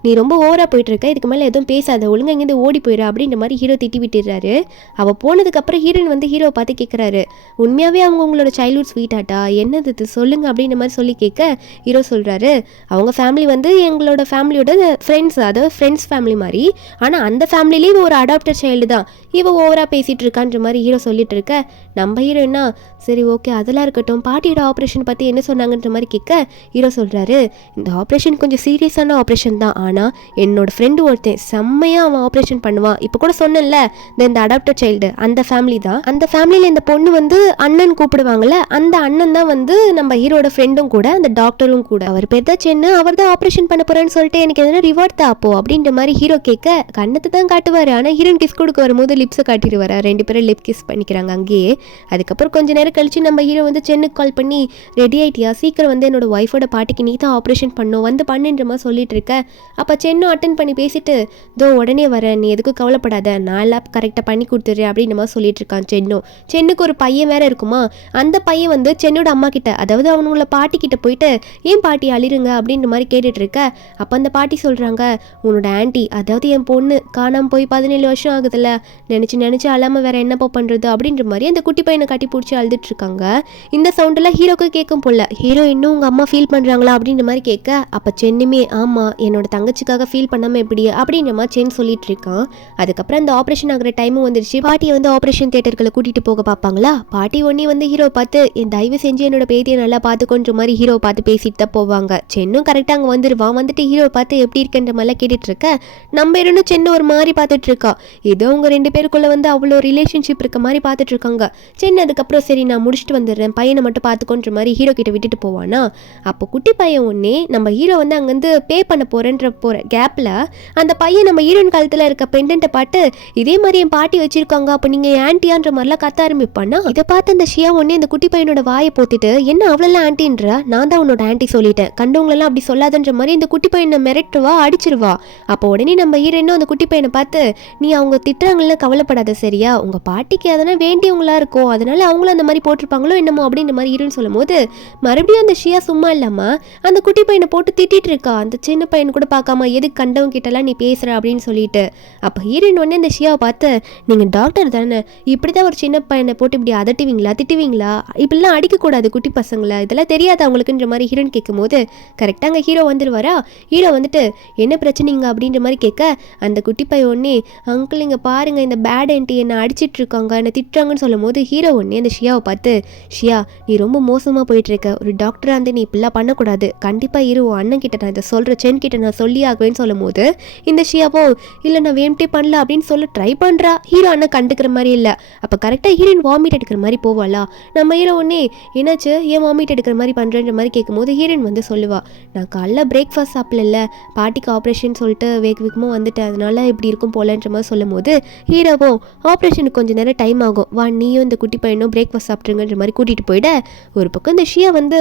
நீ ரொம்ப ஓவரா போயிட்டு இருக்க, இதுக்கு மேலே எதுவும் பேசாத, ஒழுங்கா இங்கேருந்து ஓடி போயிடு அப்படின்ற மாதிரி ஹீரோ திட்டி விட்டுறாரு. அவள் போனதுக்கப்புறம் ஹீரோயின் வந்து ஹீரோ பார்த்து கேட்குறாரு உண்மையாகவே அவங்க உங்களோட சைல்ட்ஹுட் ஸ்வீட் ஆட்டா என்னது இது சொல்லுங்க அப்படின்ற மாதிரி சொல்லி கேட்க ஹீரோ சொல்கிறாரு அவங்க ஃபேமிலி வந்து எங்களோட ஃபேமிலியோட ஃப்ரெண்ட்ஸ், அதாவது ஃப்ரெண்ட்ஸ் ஃபேமிலி மாதிரி, ஆனால் அந்த ஃபேமிலிலேயே ஒரு அடாப்டட் சைல்டு தான், இவள் ஓவராக பேசிகிட்டு இருக்கான்ற மாதிரி ஹீரோ சொல்லிட்டு இருக்க. நம்ம ஹீரோயினா சரி ஓகே அதெல்லாம் இருக்கட்டும், பாட்டியோட ஆப்ரேஷன் பற்றி என்ன சொன்னாங்கன்ற மாதிரி கேட்க ஹீரோ சொல்கிறாரு இந்த ஆப்ரேஷன் கொஞ்சம் சீரியஸான ஆப்ரேஷன் தான், ஆனால் என்னோட ஃப்ரெண்டு ஒருத்தன் செம்மையாக அவன் ஆப்ரேஷன் பண்ணுவான், இப்போ கூட சொன்னேன்ல இந்த அடாப்டட் சைல்டு அந்த ஃபேமிலி தான், அந்த ஃபேமிலியில் இந்த பொண்ணு வந்து அண்ணன் கூப்பிடுவாங்கள்ல அந்த அண்ணன் தான் வந்து நம்ம ஹீரோட ஃப்ரெண்டும் கூட அந்த டாக்டரும் கூட, அவர் பேர் தான் சென்னு, அவர் தான் ஆப்ரேஷன் பண்ண போகிறேன்னு சொல்லிட்டு எனக்கு எதனா ரிவார்ட் தான் அப்போ அப்படின்ற மாதிரி ஹீரோ கேட்க கண்ணத்தை தான் காட்டுவார், ஆனால் ஹீரோன் கிஸ் கொடுக்க வரும்போது லிப்ஸை காட்டிடுவார், 2 பேரும் லிப் கிஸ் பண்ணிக்கிறாங்க அங்கேயே. அதுக்கப்புறம் கொஞ்ச நேரம் கழிச்சு நம்ம ஹீரோ வந்து சென்னுக்கு கால் பண்ணி ரெடி ஆகிட்டியா, சீக்கிரம் வந்து என்னோட ஒய்ஃபோட பாட்டிக்கு நீ தான் ஆப்ரேஷன் பண்ணும் வந்து பண்ணுன்ற மாதிரி சொல்லிட்டு இருக்க. அப்போ சென்னும் அட்டன் பண்ணி பேசிட்டு தோ உடனே வரேன் நீ எதுக்கும் கவலைப்படாத நான் எல்லாம் கரெக்டாக பண்ணி கொடுத்துட்றேன் அப்படின்ற மாதிரி சொல்லிட்டு இருக்கான் சென்னுக்கு ஒரு பையன் வேற இருக்குமா, அந்த பையன் வந்து சென்னோட அம்மா கிட்ட அதாவது அவனுங்கள பாட்டி கிட்ட போயிட்டு ஏன் பாட்டி அழிருங்க அப்படின்ற மாதிரி கேட்டுட்டு இருக்க. அப்போ அந்த பாட்டி சொல்கிறாங்க உன்னோட ஆன்ட்டி அதாவது என் பொண்ணு காணாமல் போய் 17 வருஷம் ஆகுதுல்ல, நினச்சி அழாமல் வேற என்னப்பா பண்ணுறது அப்படின்ற மாதிரி அந்த குட்டி பையனை கட்டி பிடிச்சி அழுதுட்டு சொல்லிட்டு இருக்காங்க. இந்த சவுண்டெல்லாம் ஹீரோக்கு கேட்கும் போல. ஹீரோ இன்னும் உங்கள் அம்மா ஃபீல் பண்ணுறாங்களா அப்படின்ற மாதிரி கேட்க, அப்போ சென்னுமே ஆமாம் என்னோட தங்கச்சிக்காக ஃபீல் பண்ணாமல் எப்படி அப்படின்ற மாதிரி சென் சொல்லிட்டு இருக்கான். அதுக்கப்புறம் அந்த ஆப்ரேஷன் ஆகிற டைமும் வந்துருச்சு. பாட்டியை வந்து ஆப்ரேஷன் தியேட்டர்களை கூட்டிகிட்டு போக பார்ப்பாங்களா. பாட்டி ஒன்னே வந்து ஹீரோ பார்த்து என் தயவு செஞ்சு என்னோட பேத்தியை நல்லா பார்த்துக்கொன்ற மாதிரி ஹீரோ பார்த்து பேசிட்டு தான் போவாங்க. சென்னும் கரெக்டாக அங்கே வந்துடுவான். வந்துட்டு ஹீரோ பார்த்து எப்படி இருக்குன்ற மாதிரிலாம் கேட்டுட்டு இருக்க, நம்ம இன்னும் சென்னு ஒரு மாதிரி பார்த்துட்டு இருக்கா. ஏதோ அவங்க 2 பேருக்குள்ள வந்து அவ்வளோ ரிலேஷன்ஷிப் இருக்க மாதிரி பார்த்துட்டு இருக்காங்க. சென்னு அதுக்கப்புறம் சரி நான் முடிச்சுட்டு வந்துடுறேன், பையனை மட்டும் பார்த்துக்கொன்ற மாதிரி ஹீரோ கிட்ட விட்டுட்டு போவானா. அப்போ குட்டி பையன் ஒன்னே நம்ம ஹீரோ வந்து அங்கேருந்து பே பண்ண போகிற கேப்பில் அந்த பையன் நம்ம ஹீரோயின் காலத்தில் இருக்க பெண்டன்ட்டை பார்த்து இதே மாதிரி என் பாட்டி வச்சிருக்காங்க, அப்போ நீங்கள் ஆன்ட்டியான்ற மாதிரிலாம் கத்த ஆரம்பிப்பானா. இதை பார்த்து அந்த ஷியா ஒன்னே அந்த குட்டி பையனோட வாயை போத்திட்டு என்ன அவ்வளோலாம் ஆன்ட்டின்ற, நான் தான் உன்னோட ஆன்ட்டி சொல்லிட்டேன், கண்டவங்களெல்லாம் அப்படி சொல்லாதன்ற மாதிரி இந்த குட்டி பையனை மிரட்டுவா, அடிச்சிருவா. அப்போ உடனே நம்ம ஹீரோனும் அந்த குட்டி பையனை பார்த்து நீ அவங்க திட்டுறாங்கன்னு கவலைப்படாத சரியா, உங்கள் பாட்டிக்கு அதனால் வேண்டியவங்களா இருக்கும், அதனால அவங்களும் அந்த மாதிரி போட்டிருப்பாங்களோ என்னமோ அப்படின்ற மாதிரி ஹீரோன்னு சொல்லும் போது மறுபடியும் அந்த ஷியா சும்மா இல்லாமல் அந்த குட்டி பையனை போட்டு திட்டிட்டு இருக்கா. அந்த சின்ன பையன் கூட பார்க்காம எதுக்கு கண்டவங்க கிட்டலாம் நீ பேசுகிற அப்படின்னு சொல்லிட்டு. அப்போ ஹீரோயின் உடனே அந்த ஷியாவை பார்த்து நீங்கள் டாக்டர் தானே, இப்படி தான் ஒரு சின்ன பையனை போட்டு இப்படி அதட்டுவீங்களா திட்டுவீங்களா, இப்படிலாம் அடிக்கக்கூடாது குட்டி பசங்களை, இதெல்லாம் தெரியாது அவங்களுக்குன்ற மாதிரி ஹீரோன் கேட்கும் போது கரெக்டாக அங்கே ஹீரோ வந்துடுவாரா. ஹீரோ வந்துட்டு என்ன பிரச்சனைங்க அப்படின்ற மாதிரி கேட்க, அந்த குட்டி பையன் ஒன்னே அங்கிள் இங்கே பாருங்க இந்த பேட் ஆன்ட்டி என்னை அடிச்சிட்டு இருக்காங்க என்னை திட்டுறாங்கன்னு சொல்லும் போது ஹீரோ ஒன்னே அந்த ஷியாவை பார்த்து ஷியா நீ ரொம்ப மோசமாக போயிட்டுருக்க, ஒரு டாக்டராக வந்து நீ இப்படிலாம் பண்ணக்கூடாது, கண்டிப்பாக இரு அண்ணன் கிட்ட நான் இதை சொல்கிறேன், சென் கிட்ட நான் சொல்லி ஆகுவேன்னு சொல்லும் போது இந்த ஷியாவோ இல்லை நான் வேம்டே பண்ணல அப்படின்னு சொல்ல ட்ரை பண்ணுறா. ஹீரோ அண்ணன் கண்டுக்கிற மாதிரி இல்லை. அப்போ கரெக்டாக ஹீரோயின் வாமிட் எடுக்கிற மாதிரி போவாளா. நம்ம ஹீரோ ஒன்னே என்னாச்சு ஏன் வாமிட் எடுக்கிற மாதிரி பண்ணுறன்ற மாதிரி கேட்கும்போது ஹீரோயின் வந்து சொல்லுவா நான் காலைல பிரேக்ஃபாஸ்ட் சாப்பிடல, பாட்டிக்கு ஆப்ரேஷன் சொல்லிட்டு வேகமாக வந்துட்டேன், அதனால இப்படி இருக்கும் போலன்ற மாதிரி சொல்லும் போது ஹீரோவும் ஆப்ரேஷனுக்கு கொஞ்சம் நேரம் டைம் ஆகும், வா நீயும் இந்த குட்டி பையனும் பிரேக்ஃபாஸ்ட் சாப்பிட்ருங்கன்ற மாதிரி கூட்டிகிட்டு போயிட. ஒரு பக்கம் இந்த ஷியா வந்து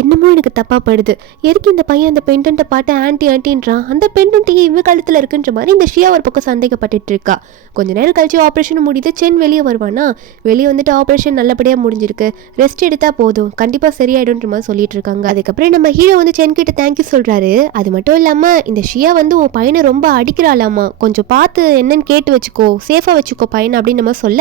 என்னமோ எனக்கு தப்பாக படுது, எதுக்கு இந்த பையன் அந்த பெண்டன்ட்டை பாட்டு ஆன்ட்டி ஆன்ட்டின்றான், அந்த பெண்டன்ட்டு இவ காலத்தில் இருக்குன்ற மாதிரி இந்த ஷியா ஒரு பக்கம் சந்தேகப்பட்டுட்டு இருக்கா. கொஞ்ச நேரம் கழிச்சு ஆப்ரேஷன் முடியுது. சென் வெளியே வருவானா. வெளியே வந்துட்டு ஆப்ரேஷன் நல்லபடியாக முடிஞ்சிருக்கு, ரெஸ்ட் எடுத்தால் போதும் கண்டிப்பாக சரியாயிடும்ன்ற மாதிரி சொல்லிட்டு இருக்காங்க. அதுக்கப்புறம் நம்ம ஹீரோ வந்து சென் கிட்ட தேங்க்யூ சொல்கிறாரு. அது மட்டும் இல்லாமல் இந்த ஷியா வந்து உன் பையனை ரொம்ப அடிக்கிறாளாமா, கொஞ்சம் பார்த்து என்னன்னு கேட்டு வச்சுக்கோ, சேஃபாக வச்சுக்கோ பையனை அப்படின்னு நம்ம சொல்ல,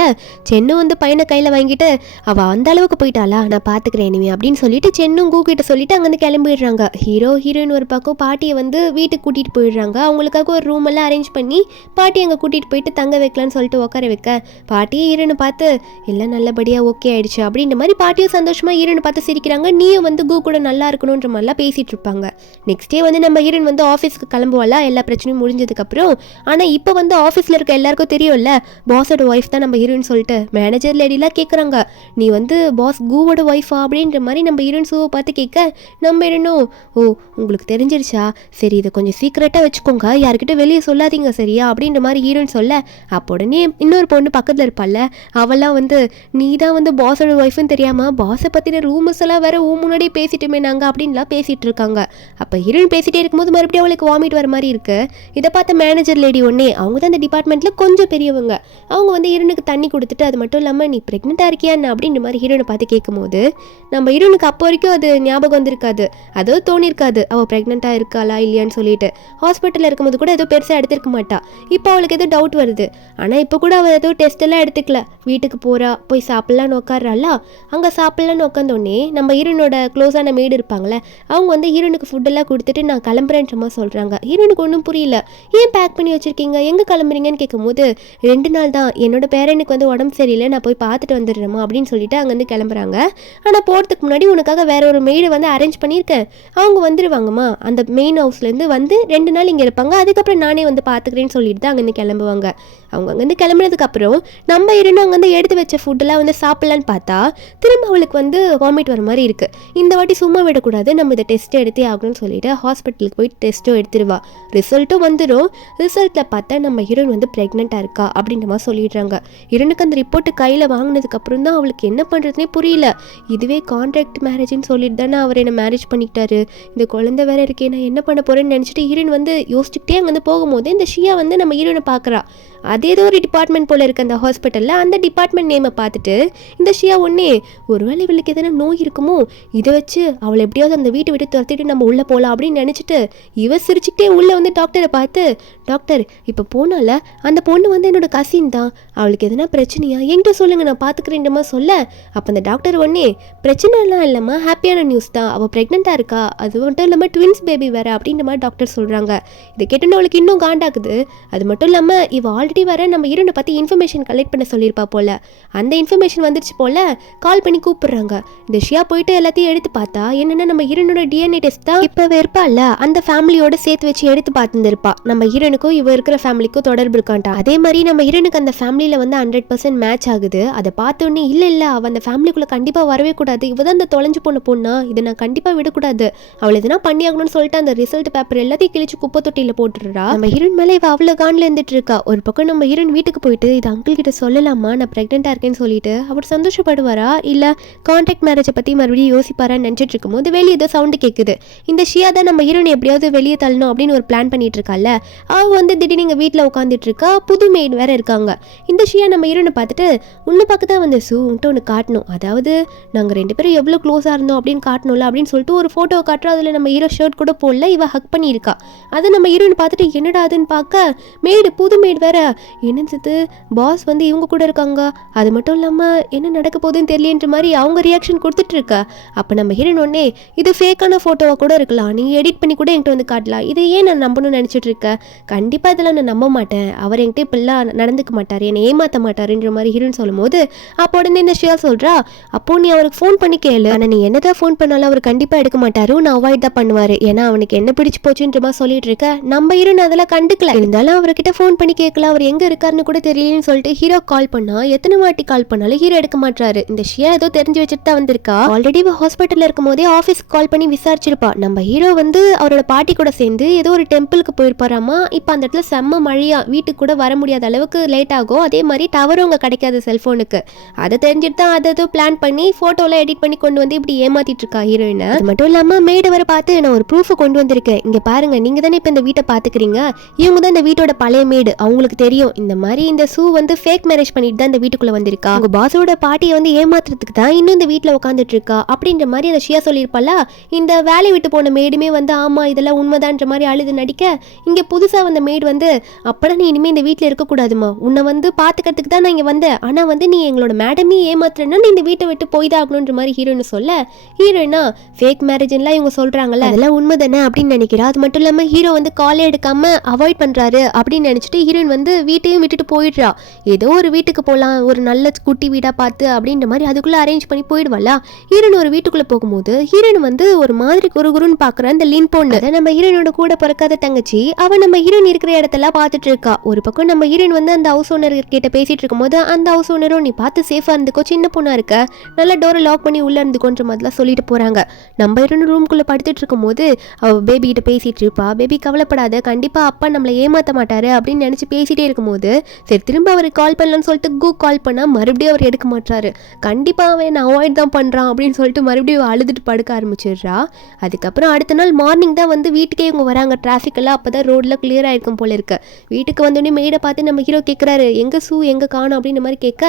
சென்னும் வந்து பையனை கையில் வாங்கிட்டு அவள் அந்த அளவுக்கு போயிட்டாளா நான் பார்த்துக்கிறேன் இனிமே அப்படின்னு சொல்லிட்டு சென்னும் கூ கிட்ட சொல்லிட்டு அங்கேருந்து கிளம்பிடுறாங்க. ஹீரோ ஹீரோயின் ஒரு பக்கம் பாட்டியை வந்து வீட்டுக்கு கூட்டிகிட்டு போயிடுறாங்க. அவங்களுக்காக ஒரு ரூம் எல்லாம் அரேஞ்ச் பண்ணி பாட்டி அங்கே கூட்டிகிட்டு போயிட்டு தங்க வைக்கலான்னு சொல்லிட்டு உட்கார வைக்க, பாட்டியே ஹீரோனை பார்த்து எல்லாம் நல்லபடியாக ஓகே ஆயிடுச்சு அப்படின்ற மாதிரி பாட்டியும் சந்தோஷமாக ஹீரோனை பார்த்து சிரிக்கிறாங்க. நீயும் வந்து கூ கூட நல்லா இருக்கணுன்ற மாதிரிலாம் பேசிகிட்டு இருப்பாங்க. நெக்ஸ்ட் டே வந்து நம்ம ஹீரோன் வந்து ஆஃபீஸ்க்கு கிளம்புவாளா எல்லா பிரச்சனையும் முடிஞ்சதுக்கப்புறம். ஆனால் இப்போ வந்து ஆஃபீஸில் இருக்க எல்லாருக்கும் தெரியும்ல பாஸோட ஒய்ஃப் தான் நம்ம ஹீரோயின் சொல்லிட்டு மேனேஜர் லேடிலாம் கேட்குறாங்க நீ வந்து பாஸ் கூவோட ஒய்ஃபா அப்படின்ற மாதிரி நம்ம ஹீரோயின் சூவை பார்த்து கேட்க, நம்ம ஹீரோனும் ஓ உங்களுக்கு தெரிஞ்சிருச்சா, சரி இதை கொஞ்சம் சீக்கிரட்டாக வச்சுக்கோங்க, யார்கிட்ட வெளியே சொல்லாதீங்க சரியா அப்படின்ற மாதிரி ஹீரோயின் சொல்ல, அப்போ உடனே இன்னொரு பொண்ணு பக்கத்தில் இருப்பாள்ல அவெல்லாம் வந்து நீ தான் வந்து பாஸோட ஒய்ஃப்னு தெரியாமல் பாஸை பற்றின ரூமர்ஸ் எல்லாம் வேற முன்னாடியே பேசிட்டுமே நாங்கள் அப்படின்லாம் பேசிகிட்டு இருக்காங்க. அப்போ ஹீரோயின் பேசிகிட்டே இருக்கும்போது மறுபடியும் அவளுக்கு வாமிட் வர மாதிரி இருக்கு. இதை பார்த்த மேனேஜர் லேடி ஒன்னே அவங்க தான் இந்த டிபார்ட்மெண்ட்டில் கொஞ்சம் பெரியவங்க, அவங்க வந்து ஹீரோனுக்கு தண்ணி கொடுத்துட்டு அது மட்டும் இல்லாமல் நீ ப்ரெக்னெண்ட்டாக இருக்கியா என்ன அப்படின்ற மாதிரி ஹீரோனை பார்த்து கேட்கும்போது நம்ம ஹீரோனுக்கு அப்போ வரைக்கும் அது ஞாபகம் வந்திருக்காது, அதோ தோணிருக்காது அவள் ப்ரெக்னெண்ட்டாக இருக்காளா இல்லையான்னு சொல்லிட்டு. ஹாஸ்பிட்டலில் இருக்கும்போது கூட ஏதோ பெருசாக எடுத்திருக்க மாட்டா. இப்போ அவளுக்கு ஏதோ டவுட் வருது. ஆனால் இப்போ கூட அவள் ஏதோ டெஸ்ட் எல்லாம் எடுத்துக்கல, வீட்டுக்கு போகிறா, போய் சாப்பிட்லான்னு உட்காடுறாளா. அங்கே சாப்பிட்லான்னு உட்காந்தோடனே நம்ம ஹீரோனோட க்ளோஸான மேடு இருப்பாங்களே அவங்க வந்து ஹீரோனுக்கு ஃபுட்டெல்லாம் கொடுத்துட்டு நான் கிளம்புறேன்ற மாதிரி சொல்கிறாங்க. ஹீரோனுக்கு ஒன்றும் புரியல, ஏன் பேக் பண்ணி வச்சுருக்கீங்க எங்கே கிளம்புறீங்கன்னு கேட்கும்போது 2 நாள் தான் என்னோட பேரனுக்கு வந்து உடம்பு சரியில்லை நான் போய் பார்த்துட்டு வந்துடுறேம்மா அப்படின்னு சொல்லிட்டு அங்கேருந்து கிளம்புறாங்க. ஆனால் போகிறதுக்கு முன்னாடி உனக்காக வேற ஒரு மெய்டு வந்து அரேஞ்ச் பண்ணியிருக்கேன், அவங்க வந்துடுவாங்கம்மா, அந்த மெயின் ஹவுஸ்லேருந்து வந்து 2 நாள் இங்கே இருப்பாங்க, அதுக்கப்புறம் நானே வந்து பார்த்துக்கிறேன்னு சொல்லிட்டு தான் அங்கேருந்து கிளம்புவாங்க. அவங்க அங்கேருந்து கிளம்புனதுக்கப்புறம் நம்ம இரண்டும் அங்கேருந்து எடுத்து வச்ச ஃபுட்டெல்லாம் வந்து சாப்பிட்லான்னு பார்த்தா திரும்ப அவளுக்கு வந்து வாமிட் வர மாதிரி இருக்குது. இந்த வாட்டி சும்மா விடக்கூடாது, நம்ம இதை டெஸ்ட் எடுத்தே ஆகணும்னு சொல்லிட்டு ஹாஸ்பிட்டலுக்கு போய் டெஸ்ட்டும் எடுத்துருவா. ரிசல்ட்டும் வந்துடும். ரிசல்ட்டில் பார்த்தா நம்ம ஹீரோயின் வந்து ப்ரெக்னெண்ட்டாக இருக்கா அப்படின்ற மாதிரி சொல்லிடுறாங்க. ஹீரோனுக்கு அந்த ரிப்போர்ட்டு கையில் வாங்கினதுக்கப்புறம் தான் அவளுக்கு என்ன பண்ணுறதுனே புரியல. இதுவே கான்ட்ராக்ட் மேரேஜ்னு சொல்லிட்டு தானே அவர் என்ன மேரேஜ் பண்ணிக்கிட்டாரு, இந்த குழந்தை வேற இருக்கே நான் என்ன பண்ண போகிறேன்னு நினச்சிட்டு ஹீரோயின் வந்து யோசிச்சுக்கிட்டே அங்கேருந்து போகும்போது இந்த ஷியா வந்து நம்ம ஹீரோனை பார்க்குறா. அது ஏதோ ஒரு டிபார்ட்மெண்ட் போல் இருக்குது அந்த ஹாஸ்பிட்டலில். அந்த டிபார்ட்மெண்ட் நேமை பார்த்துட்டு இந்த ஷியா ஒன்னே ஒருவேளை இவளுக்கு எதனா நோய் இருக்குமோ, இதை வச்சு அவளை எப்படியாவது அந்த வீட்டை விட்டு துரத்திட்டு நம்ம உள்ளே போகலாம் அப்படின்னு நினச்சிட்டு இவ சிரிச்சுக்கிட்டே உள்ளே வந்து டாக்டரை பார்த்து டாக்டர் இப்போ போனால அந்த பொண்ணு வந்து என்னோட கசின் தான், அவளுக்கு எதனா பிரச்சனையா என்கிட்ட சொல்லுங்கள் நான் பார்த்துக்கிறேன் மாதிரி சொல்ல அப்போ அந்த டாக்டர் ஒன்னே பிரச்சனைலாம் இல்லைம்மா, ஹாப்பியான நியூஸ் தான், அவள் ப்ரெக்னெண்ட்டாக இருக்கா, அது மட்டும் இல்லாமல் ட்வின்ஸ் பேபி வேறு அப்படின்ற மாதிரி டாக்டர் சொல்கிறாங்க. இதை கேட்டோன்னு அவளுக்கு இன்னும் காண்டாக்குது. அது மட்டும் இல்லாமல் இவள் ஆல்ரெடி வர நம்ம ஹீரோனை பற்றி இன்ஃபர்மேஷன் கலெக்ட் பண்ண சொல்லியிருப்பா போல். அந்த இன்ஃபர்மேஷன் வந்துருச்சு போல், கால் பண்ணி கூப்பிடுறாங்க. இந்த ஷியா போயிட்டு எல்லாத்தையும் எடுத்து பார்த்தா என்னென்னா நம்ம ஹீரோனோட டிஎன்ஏ டெஸ்ட் தான் இப்போ இருப்பால அந்த ஃபேமிலியோட சேர்த்து வச்சு எடுத்து பார்த்துருப்பா. நம்ம ஹீரோனுக்கும் இவ இருக்கிற ஃபேமிலிக்கும் தொடர்பு இருக்கான்ட்டா. அதே மாதிரி நம்ம ஹீரோனுக்கு அந்த ஃபேமிலியில் வந்து 100% மேட்ச் ஆகுது. அதை பார்த்தோன்னே இல்லை அவள் அந்த ஃபேமிலிக்குள்ளே கண்டிப்பாக வரவே கூடாது, இவ தான் அந்த தொலைஞ்சு போன பொண்ணா, இதை நான் கண்டிப்பாக விடக்கூடாது, அவளை எதுனா பண்ணி ஆகணும்னு சொல்லிட்டு அந்த ரிசல்ட் பேப்பர் எல்லாத்தையும் கிழிச்சு குப்பை தொட்டியில் போட்டுடுறா. நம்ம ஹீரோன் மேலே இவ அவ்வளோ காண்டில் இருந்துட்டு இருக்கா. ஒரு பக்கம் நம்ம ஹீரோன் வீட்டுக்கு போயிட்டு இது அங்கிள் கிட்ட சொல்லலாமா நான் ப்ரெக்னெண்ட்டாக இருக்கேன்னு சொல்லிட்டு அவர் சந்தோஷப்படுவாரா இல்லை கான்ட்ராக்ட் மேரேஜை பற்றி மறுபடியும் யோசிப்பாரான்னு நினச்சிட்டு இருக்கும்போது வெளியே ஏதோ சவுண்டு கேட்குது. இந்த ஷியா தான் நம்ம ஹீரோனை எப்படியாவது வெளியே தள்ளணும் அப்படின்னு ஒரு பிளான் பண்ணிட்டு இருக்கால. அவள் வந்து திடீர்னு எங்கள் வீட்டில் உட்காந்துட்டு இருக்கா, புது மெய்டு வேற இருக்காங்க. இந்த ஷியா நம்ம ஹீரோனை பார்த்துட்டு உன்னை பார்க்க தான் வந்து உன்கிட்ட ஒன்று காட்டணும், அதாவது நாங்கள் 2 பேரும் எவ்வளோ க்ளோஸாக இருந்தோம் அப்படின்னு காட்டணும்ல அப்படின்னு சொல்லிட்டு ஒரு ஃபோட்டோ காட்டுறோம். அதில் நம்ம ஹீரோ ஷர்ட் கூட போடல, இவ ஹக் பண்ணியிருக்கா. அதை நம்ம ஹீரோனை பார்த்துட்டு என்னடா அதுன்னு பார்க்க மெய்டு புது மெய்டு வேற, என்னது பாஸ் வந்து இவங்க கூட இருக்காங்க, அது மட்டும் இல்லாமல் என்ன நடக்க போகுதுன்னு தெரியலன்ற மாதிரி அவங்க ரியாக்ஷன் கொடுத்துட்டு இருக்கா. அப்போ நம்ம ஹீரோன் ஒன்னே இது ஃபேக்கான ஃபோட்டோவாக கூட இருக்கலாம், நீ எடிட் பண்ணி கூட என்கிட்ட வந்து காட்டலாம், இதை ஏன் நான் நம்பணும்னு நினச்சிட்டு இருக்கேன், கண்டிப்பாக இதெல்லாம் நான் நம்ப மாட்டேன், அவர் என்கிட்ட இப்பெல்லாம் நடந்துக்க மாட்டார், என்னை ஏமாற்ற மாட்டாருன்ற மாதிரி ஹீரோன் சொல்லும்போது அப்போ உடனே இந்த ஷியா சொல்கிறா அப்போ நீ அவருக்கு ஃபோன் பண்ணி கேளு, ஆனால் நீ என்னதான் ஃபோன் பண்ணாலும் அவர் கண்டிப்பாக எடுக்க மாட்டாரு, நான் அவாய்ட் தான் பண்ணுவார், ஏன்னா அவனுக்கு என்ன பிடிச்சி போச்சுன்ற மாதிரி சொல்லிட்டு இருக்க. நம்ம ஹீரோன் அதெல்லாம் கண்டுக்கல, இருந்தாலும் அவர்கிட்ட ஃபோன் பண்ணி கேட்கல, அவர் எங்கே இருக்காருன்னு கூட தெரியலன்னு சொல்லிட்டு ஹீரோ கால் பண்ணா எத்தனை வாட்டி கால் பண்ணாலும் ஹீரோ எடுக்க மாட்டாரு. இந்த ஷியா ஏதோ தெரிஞ்சு வச்சுட்டு தான் வந்திருக்கா. ஆல்ரெடி ஹாஸ்பிட்டலில் இருக்கும் போதே ஆஃபீஸ்க்கு கால் பண்ணி விசாரிச்சிருப்பா. நம்ம ஹீரோ வந்து அவரோட பாட்டி கூட சேர்ந்து ஏதோ ஒரு டெம்பிளுக்கு போயிருப்பாராமா. இப்போ அந்த இடத்துல செம்ம மழையா, வீட்டுக்கு கூட வர முடியாத அளவுக்கு லேட் ஆகும், அதே மாதிரி டவரும் அங்கே கிடைக்காது செல்ஃபோனுக்கு. அதை தெரிஞ்சுட்டு தான் அதை ஏதோ பிளான் பண்ணி ஃபோட்டோலாம் எடிட் பண்ணி கொண்டு வந்து இப்படி ஏமாத்திட்டு இருக்கா ஹீரோயினை. அது மட்டும் இல்லாமல் மேடை வர பார்த்து நான் ஒரு ப்ரூஃபை கொண்டு வந்திருக்கேன், இங்கே பாருங்க, நீங்கள் தானே இப்போ இந்த வீட்டை பார்த்துக்கிறீங்க, இவங்க தான் இந்த வீட்டோட பழைய மேடு, அவங்களுக்கு தெரியும் இந்த மாதிரி இந்த சூ வந்து ஃபேக் மேரேஜ் பண்ணிட்டு தான் இந்த வீட்டுக்குள்ளே வந்திருக்கா, உங்கள் பாஸோட பாட்டியை வந்து ஏமாத்துறதுக்கு தான் இன்னும் இந்த வீட்டில் உட்காந்துட்டு இருக்கா அப்படின்ற மாதிரி அந்த ஷியா சொல்லியிருப்பாளா. இந்த வேலை விட்டு போன மேடுமே வந்து ஆமா இதெல்லாம் உண்மைதான்ற மாதிரி அழுது நடிக்க, இங்கே புதுசாக வந்த மேடு வந்து அப்படா நீ இனிமேல் இந்த வீட்டில் இருக்கக்கூடாதுமா, உன்னை வந்து பார்த்துக்கிறதுக்கு தான் நான் இங்கே வந்தேன், ஆனால் வந்து நீ எங்களோட மேடமே ஏமாத்துறேன்னா நீ இந்த வீட்டை விட்டு போய் தான் ஆகணுன்ற மாதிரி ஹீரோன்னு சொல்ல, ஹீரோயினா ஃபேக் மேரேஜ்லாம் இவங்க சொல்கிறாங்கல்ல அதெல்லாம் உண்மை தானே அப்படின்னு நினைக்கிறா. அது மட்டும் இல்லாமல் ஹீரோ வந்து காலே எடுக்காமல் அவாய்ட் பண்ணுறாரு அப்படின்னு நினச்சிட்டு ஹீரோயின் வந்து வீட்டையும் விட்டுட்டு போயிடுறா. ஏதோ ஒரு வீட்டுக்கு போகலாம், ஒரு நல்ல குட்டி வீடாக பார்த்து அப்படின்ற மாதிரி அதுக்குள்ளே அரேஞ்ச் பண்ணி போயிடுவாளா. ஹீரோயின் ஒரு வீட்டுக்குள்ளே போகும்போது ஹீரோயின் வந்து ஒரு மாதிரி குறுகுறுன்னு பார்க்குற அந்த லின் பொண்ணு, அதை நம்ம ஹீரோனோட கூட பிறக்காத தங்கச்சி, அவன் நம்ம ஹீரோயின் இருக்கிற இடத்தெல்லாம் பார்த்துட்டு இருக்கா. ஒரு பக்கம் நம்ம ஹீரோயின் வந்து அந்த ஹவுஸ் ஓனர் கிட்ட பேசிட்டு இருக்கும்போது அந்த ஹவுஸ் ஓனரும் நீ பார்த்து சேஃபாக இருந்துக்கோ, சின்ன பொண்ணா இருக்க, நல்லா டோரை லாக் பண்ணி உள்ளே இருந்துக்கோன்ற மாதிரிலாம் சொல்லிட்டு போகிறாங்க. நம்ம ஹீரோயின் ரூம்குள்ளே படுத்துட்டு இருக்கும்போது அவள் பேபி கிட்ட பேசிட்டு இருப்பா. பேபி கவலைப்படாத, கண்டிப்பாக அப்பா நம்மளை ஏமாற்ற மாட்டாரு அப்படின்னு நினச்சி பேசிட்டே இருக்கும்போது சரி திரும்ப அவருக்கு கால் பண்ணலான்னு சொல்லிட்டு கால் பண்ணால் மறுபடியும் அவர் எடுக்க மாட்டாரு. கண்டிப்பாக அவன் நான் அவாய்ட் தான் பண்ணுறான் அப்படின்னு சொல்லிட்டு மறுபடியும் அழுதுட்டு படுக்க ஆரம்பிச்சிடுறா. அதுக்கப்புறம் அடுத்த நாள் மார்னிங் தான் வந்து வீட்டுக்கே இவங்க வராங்க. டிராஃபிக் எல்லாம் அப்போ தான் ரோடில் கிளியர் ஆகிருக்கும் போல இருக்கு. வீட்டுக்கு வந்தோடனே மெய்டை பார்த்து நம்ம ஹீரோ கேட்குறாரு எங்கே சூ எங்கே காணும் அப்படின்ற மாதிரி கேட்க,